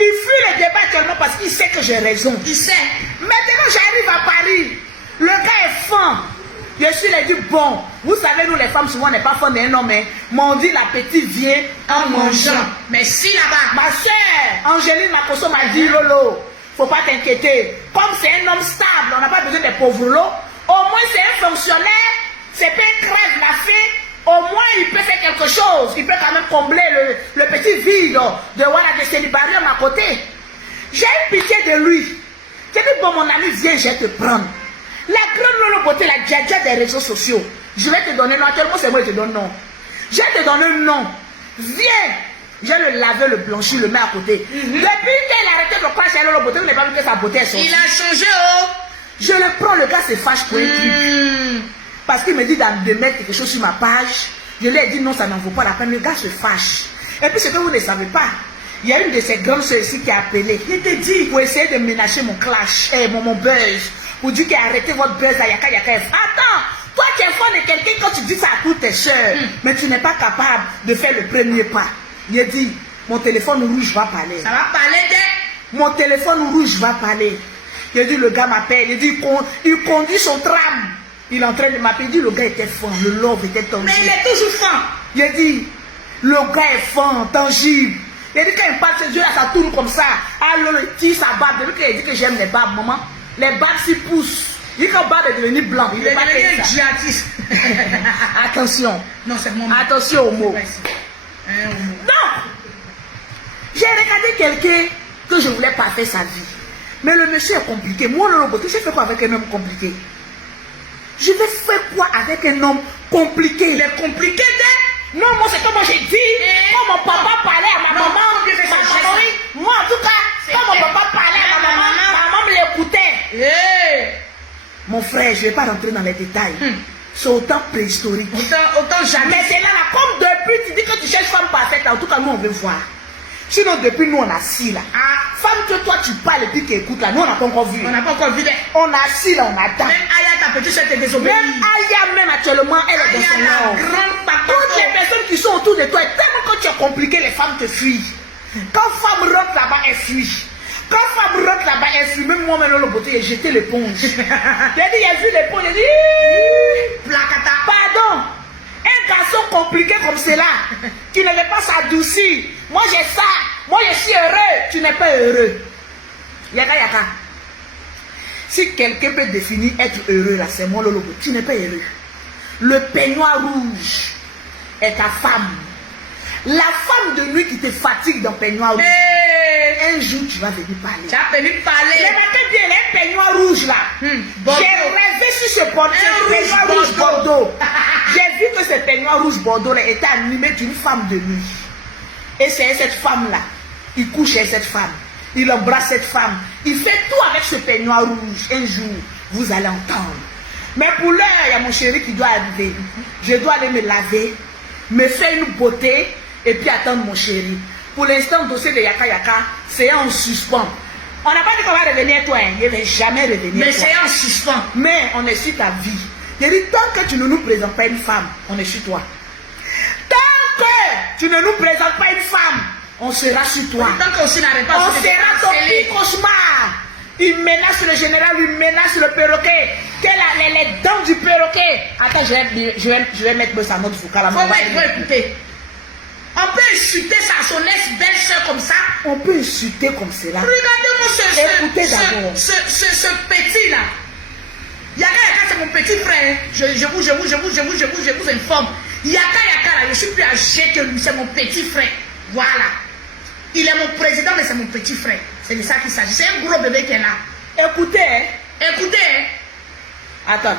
Il fuit le débat actuellement parce qu'il sait que j'ai raison. Il sait. Maintenant, j'arrive à Paris. Le gars est fin. Je suis là, dit bon, vous savez, nous les femmes, souvent, on n'est pas fan d'un homme, mais on dit l'appétit vient en mangeant. Mais si là-bas. Ma soeur, Angéline Makoso m'a dit, Lolo, faut pas t'inquiéter. Comme c'est un homme stable, on n'a pas besoin des pauvres lots. Au moins, c'est un fonctionnaire, c'est pas un crève la fée. Au moins, il peut faire quelque chose. Il peut quand même combler le petit vide de voilà, de célibarium à côté. J'ai eu pitié de lui. J'ai dit, bon, mon ami, viens, je vais te prendre. La grande Lolo Beauté, la djadja des réseaux sociaux. Je vais te donner non. Actuellement, c'est moi qui te donne non. Je vais te donner non. Viens. Je le laver, le blanchir, le mettre à côté. Depuis qu'elle a arrêté de cracher à l'eau beauté, vous n'avez pas vu que sa beauté est sortie. Il a changé, oh. Je le prends, le gars se fâche pour un truc. Parce qu'il me dit de mettre quelque chose sur ma page. Je lui ai dit non, ça n'en vaut pas la peine. Le gars se fâche. Et puis, ce que vous ne savez pas, il y a une de ces grandes soeurs ici qui a appelé. Il te dit pour essayer de ménager mon clash, mon buzz. Pour dire qu'il a arrêté votre buzz à Yaka Yaka. Attends, toi tu es fan de quelqu'un quand tu dis ça à toutes tes soeurs. Mais tu n'es pas capable de faire le premier pas. Il a dit, mon téléphone rouge va parler. Ça va parler de... Mon téléphone rouge va parler. Il a dit, le gars m'appelle. Il dit, il conduit son tram. Il est en train de m'appeler. Il dit, le gars était fin. Le love était tangible. Mais il est toujours fin. Il a dit, le gars est fin, tangible. Il a dit, quand il parle, ses yeux là, ça tourne comme ça. Alors, il tire sa barbe. Depuis qu'il a dit que j'aime les barbes, maman, les barbes s'y poussent. Il dit, quand barbe est devenu blanc, il est pas devenu djihadiste. Attention. Non, c'est mon... Attention au mot. Non! J'ai regardé quelqu'un que je voulais pas faire sa vie. Mais le monsieur est compliqué. Moi, le robot, je fais quoi avec un homme compliqué? Je vais faire quoi avec un homme compliqué? Il est compliqué, non, moi, c'est comme j'ai dit. Quand mon papa parlait à ma maman, moi, en tout cas, quand mon papa parlait à ma maman me l'écoutait. Mon frère, je ne vais pas rentrer dans les détails. C'est autant préhistorique. Autant jamais. Mais c'est là, comme depuis, tu dis que tu cherches femme parfaite, en tout cas, nous, on veut voir. Sinon, depuis, nous, on a assis là. Femme que toi, tu parles et puis qui écoute là, nous, on n'a pas encore vu. On n'a pas encore vu. On a assis là, on attend. Même Aya, ta petite soeur, t'es désobéie. Même Aya, même actuellement, elle est dans son ordre. Toutes les personnes qui sont autour de toi, tellement que tu es compliqué, les femmes te fuient. Quand femme rentre là-bas, elle fuit. Quand femme rentre là-bas, elle fuit. Même moi, maintenant, le beauté, j'ai jeté l'éponge. J'ai dit, j'ai vu l'éponge, j'ai dit, placata. Pardon. Un garçon compliqué comme cela, qui ne veut pas s'adoucir. Moi, j'ai ça. Moi, je suis heureux. Tu n'es pas heureux. Yaka yaka. Si quelqu'un peut définir être heureux, là, c'est moi, Lolo. Tu n'es pas heureux. Le peignoir rouge est ta femme. La femme de nuit qui te fatigue dans le peignoir rouge. Un jour, tu vas venir parler. Tu vas venir parler. Les matins, bien, les peignoirs rouges là. J'ai rêvé sur ce peignoir rouge Bordeaux. J'ai vu que ce peignoir rouge Bordeaux là était animé d'une femme de nuit. Et c'est cette femme là. Il couche avec cette femme. Il embrasse cette femme. Il fait tout avec ce peignoir rouge. Un jour, vous allez entendre. Mais pour l'heure, il y a mon chéri qui doit arriver. Je dois aller me laver, me faire une beauté et puis attendre mon chéri. Pour l'instant, le dossier de Yaka Yaka, c'est en suspens. On n'a pas dit qu'on va revenir toi, hein. Il ne va jamais revenir. Mais c'est en suspens. Mais on est sur ta vie. Il dit, tant que tu ne nous présentes pas une femme, on est sur toi. Tant que tu ne nous présentes pas une femme, on sera sur toi. Tant qu'on n'arrête pas, on sera ton petit cauchemar. Il menace le général, il menace le perroquet. Les dents du perroquet. Attends, je vais mettre ça à notre vocal. Faut pas écouter. On peut insulter sa son ex-belle-soeur comme ça. On peut insulter comme cela. Regardez-moi ce petit là. Yaka Yaka, c'est mon petit frère. Je vous informe. Yaka Yaka là, je suis plus âgé que lui, c'est mon petit frère. Voilà. Il est mon président, mais c'est mon petit frère. C'est de ça qu'il s'agit. C'est un gros bébé qui est là. Écoutez, hein. Écoutez, hein. Attends.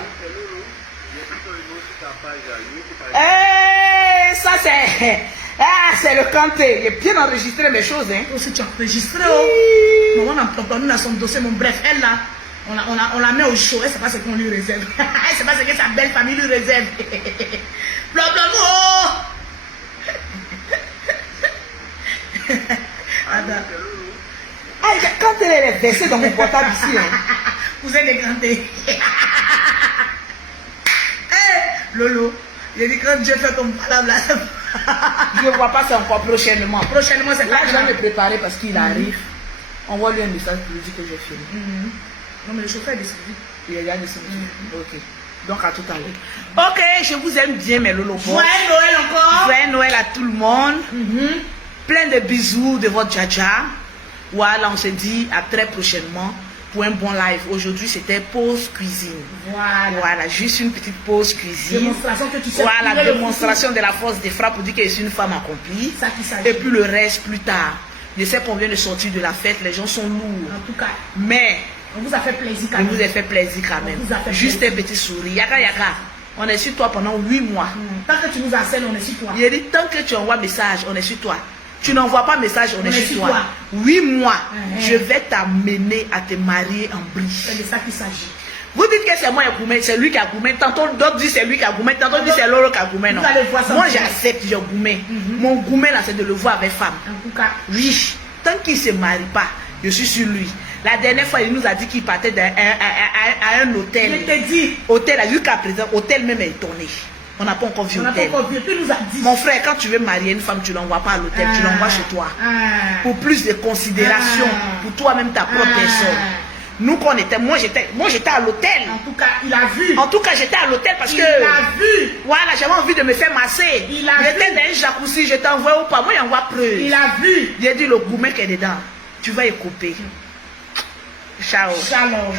Ça c'est... Ah, c'est le Kanté. Il est bien enregistré mes choses, hein. Aussi, tu as enregistré, oh. Maman a nous dans son dossier, mon bref, elle là, on la met au chaud. Elle sait pas ce qu'on lui réserve. Elle sait pas ce que sa belle famille lui réserve. Blablabla, oh. Ah, quand elle est versée dans mon portable ici, hein. Vous êtes des Kanté. Lolo, j'ai dit quand Dieu fait ton palabre là. Je ne vois pas, c'est encore prochainement. Prochainement, c'est là, je vais me préparer parce qu'il arrive. Envoie lui un message pour lui dire que j'ai fini. Non, mais le chauffeur est décidé. Il est déjà décidé. Ok. Donc à tout à l'heure. Ok, je vous aime bien, mes Lolo. Joyeux Noël encore. Joyeux Noël à tout le monde. Plein de bisous de votre Dja. Voilà, on se dit à très prochainement pour un bon live. Aujourd'hui, c'était pause cuisine. Voilà, juste une petite pause cuisine. Démonstration que tu sais. Voilà, démonstration de la force des frappes pour dire que je suis une femme accomplie. Ça qui s'agit. Et puis le reste plus tard. Je sais qu'on vient de sortir de la fête, les gens sont lourds. En tout cas. Mais on vous a fait plaisir quand même. On vous a fait plaisir quand même. Juste un petit sourire. Yaka Yaka. On est sur toi pendant 8 mois. Tant que tu nous harcèles, on est sur toi. Il dit, tant que tu envoies message, on est sur toi. Tu n'envoies pas message, on est sur toi. 8 mois, je vais t'amener à te marier en brise. C'est de ça qu'il s'agit. Vous dites que c'est moi qui ai goumé, c'est lui qui a goumé. Tantôt d'autres disent c'est lui qui a goumé, tantôt disent c'est l'autre qui a goumé. Non. Moi j'accepte, j'ai goumé. Mon goumé là, c'est de le voir avec femme. En tout cas, riche. Tant qu'il ne se marie pas, je suis sur lui. La dernière fois, il nous a dit qu'il partait à un hôtel. je t'ai dit. Hôtel, jusqu'à présent, hôtel même est tourné. On n'a pas encore vu On n'a pas hôtel. encore vu. Tu nous as dit. Mon frère, quand tu veux marier une femme, tu ne l'envoies pas à l'hôtel, tu l'envoies chez toi. Pour plus de considération, pour toi-même, ta propre personne. Nous, quand on était, moi j'étais à l'hôtel. En tout cas, il a vu. En tout cas, j'étais à l'hôtel parce que. Il a vu. Voilà, j'avais envie de me faire masser. Il a vu. J'étais dans un jacuzzi, je t'envoie ou pas. Moi, il envoie preuve. Il a vu. J'ai dit le gourmet qui est dedans. Tu vas y couper. Ciao. Shalom.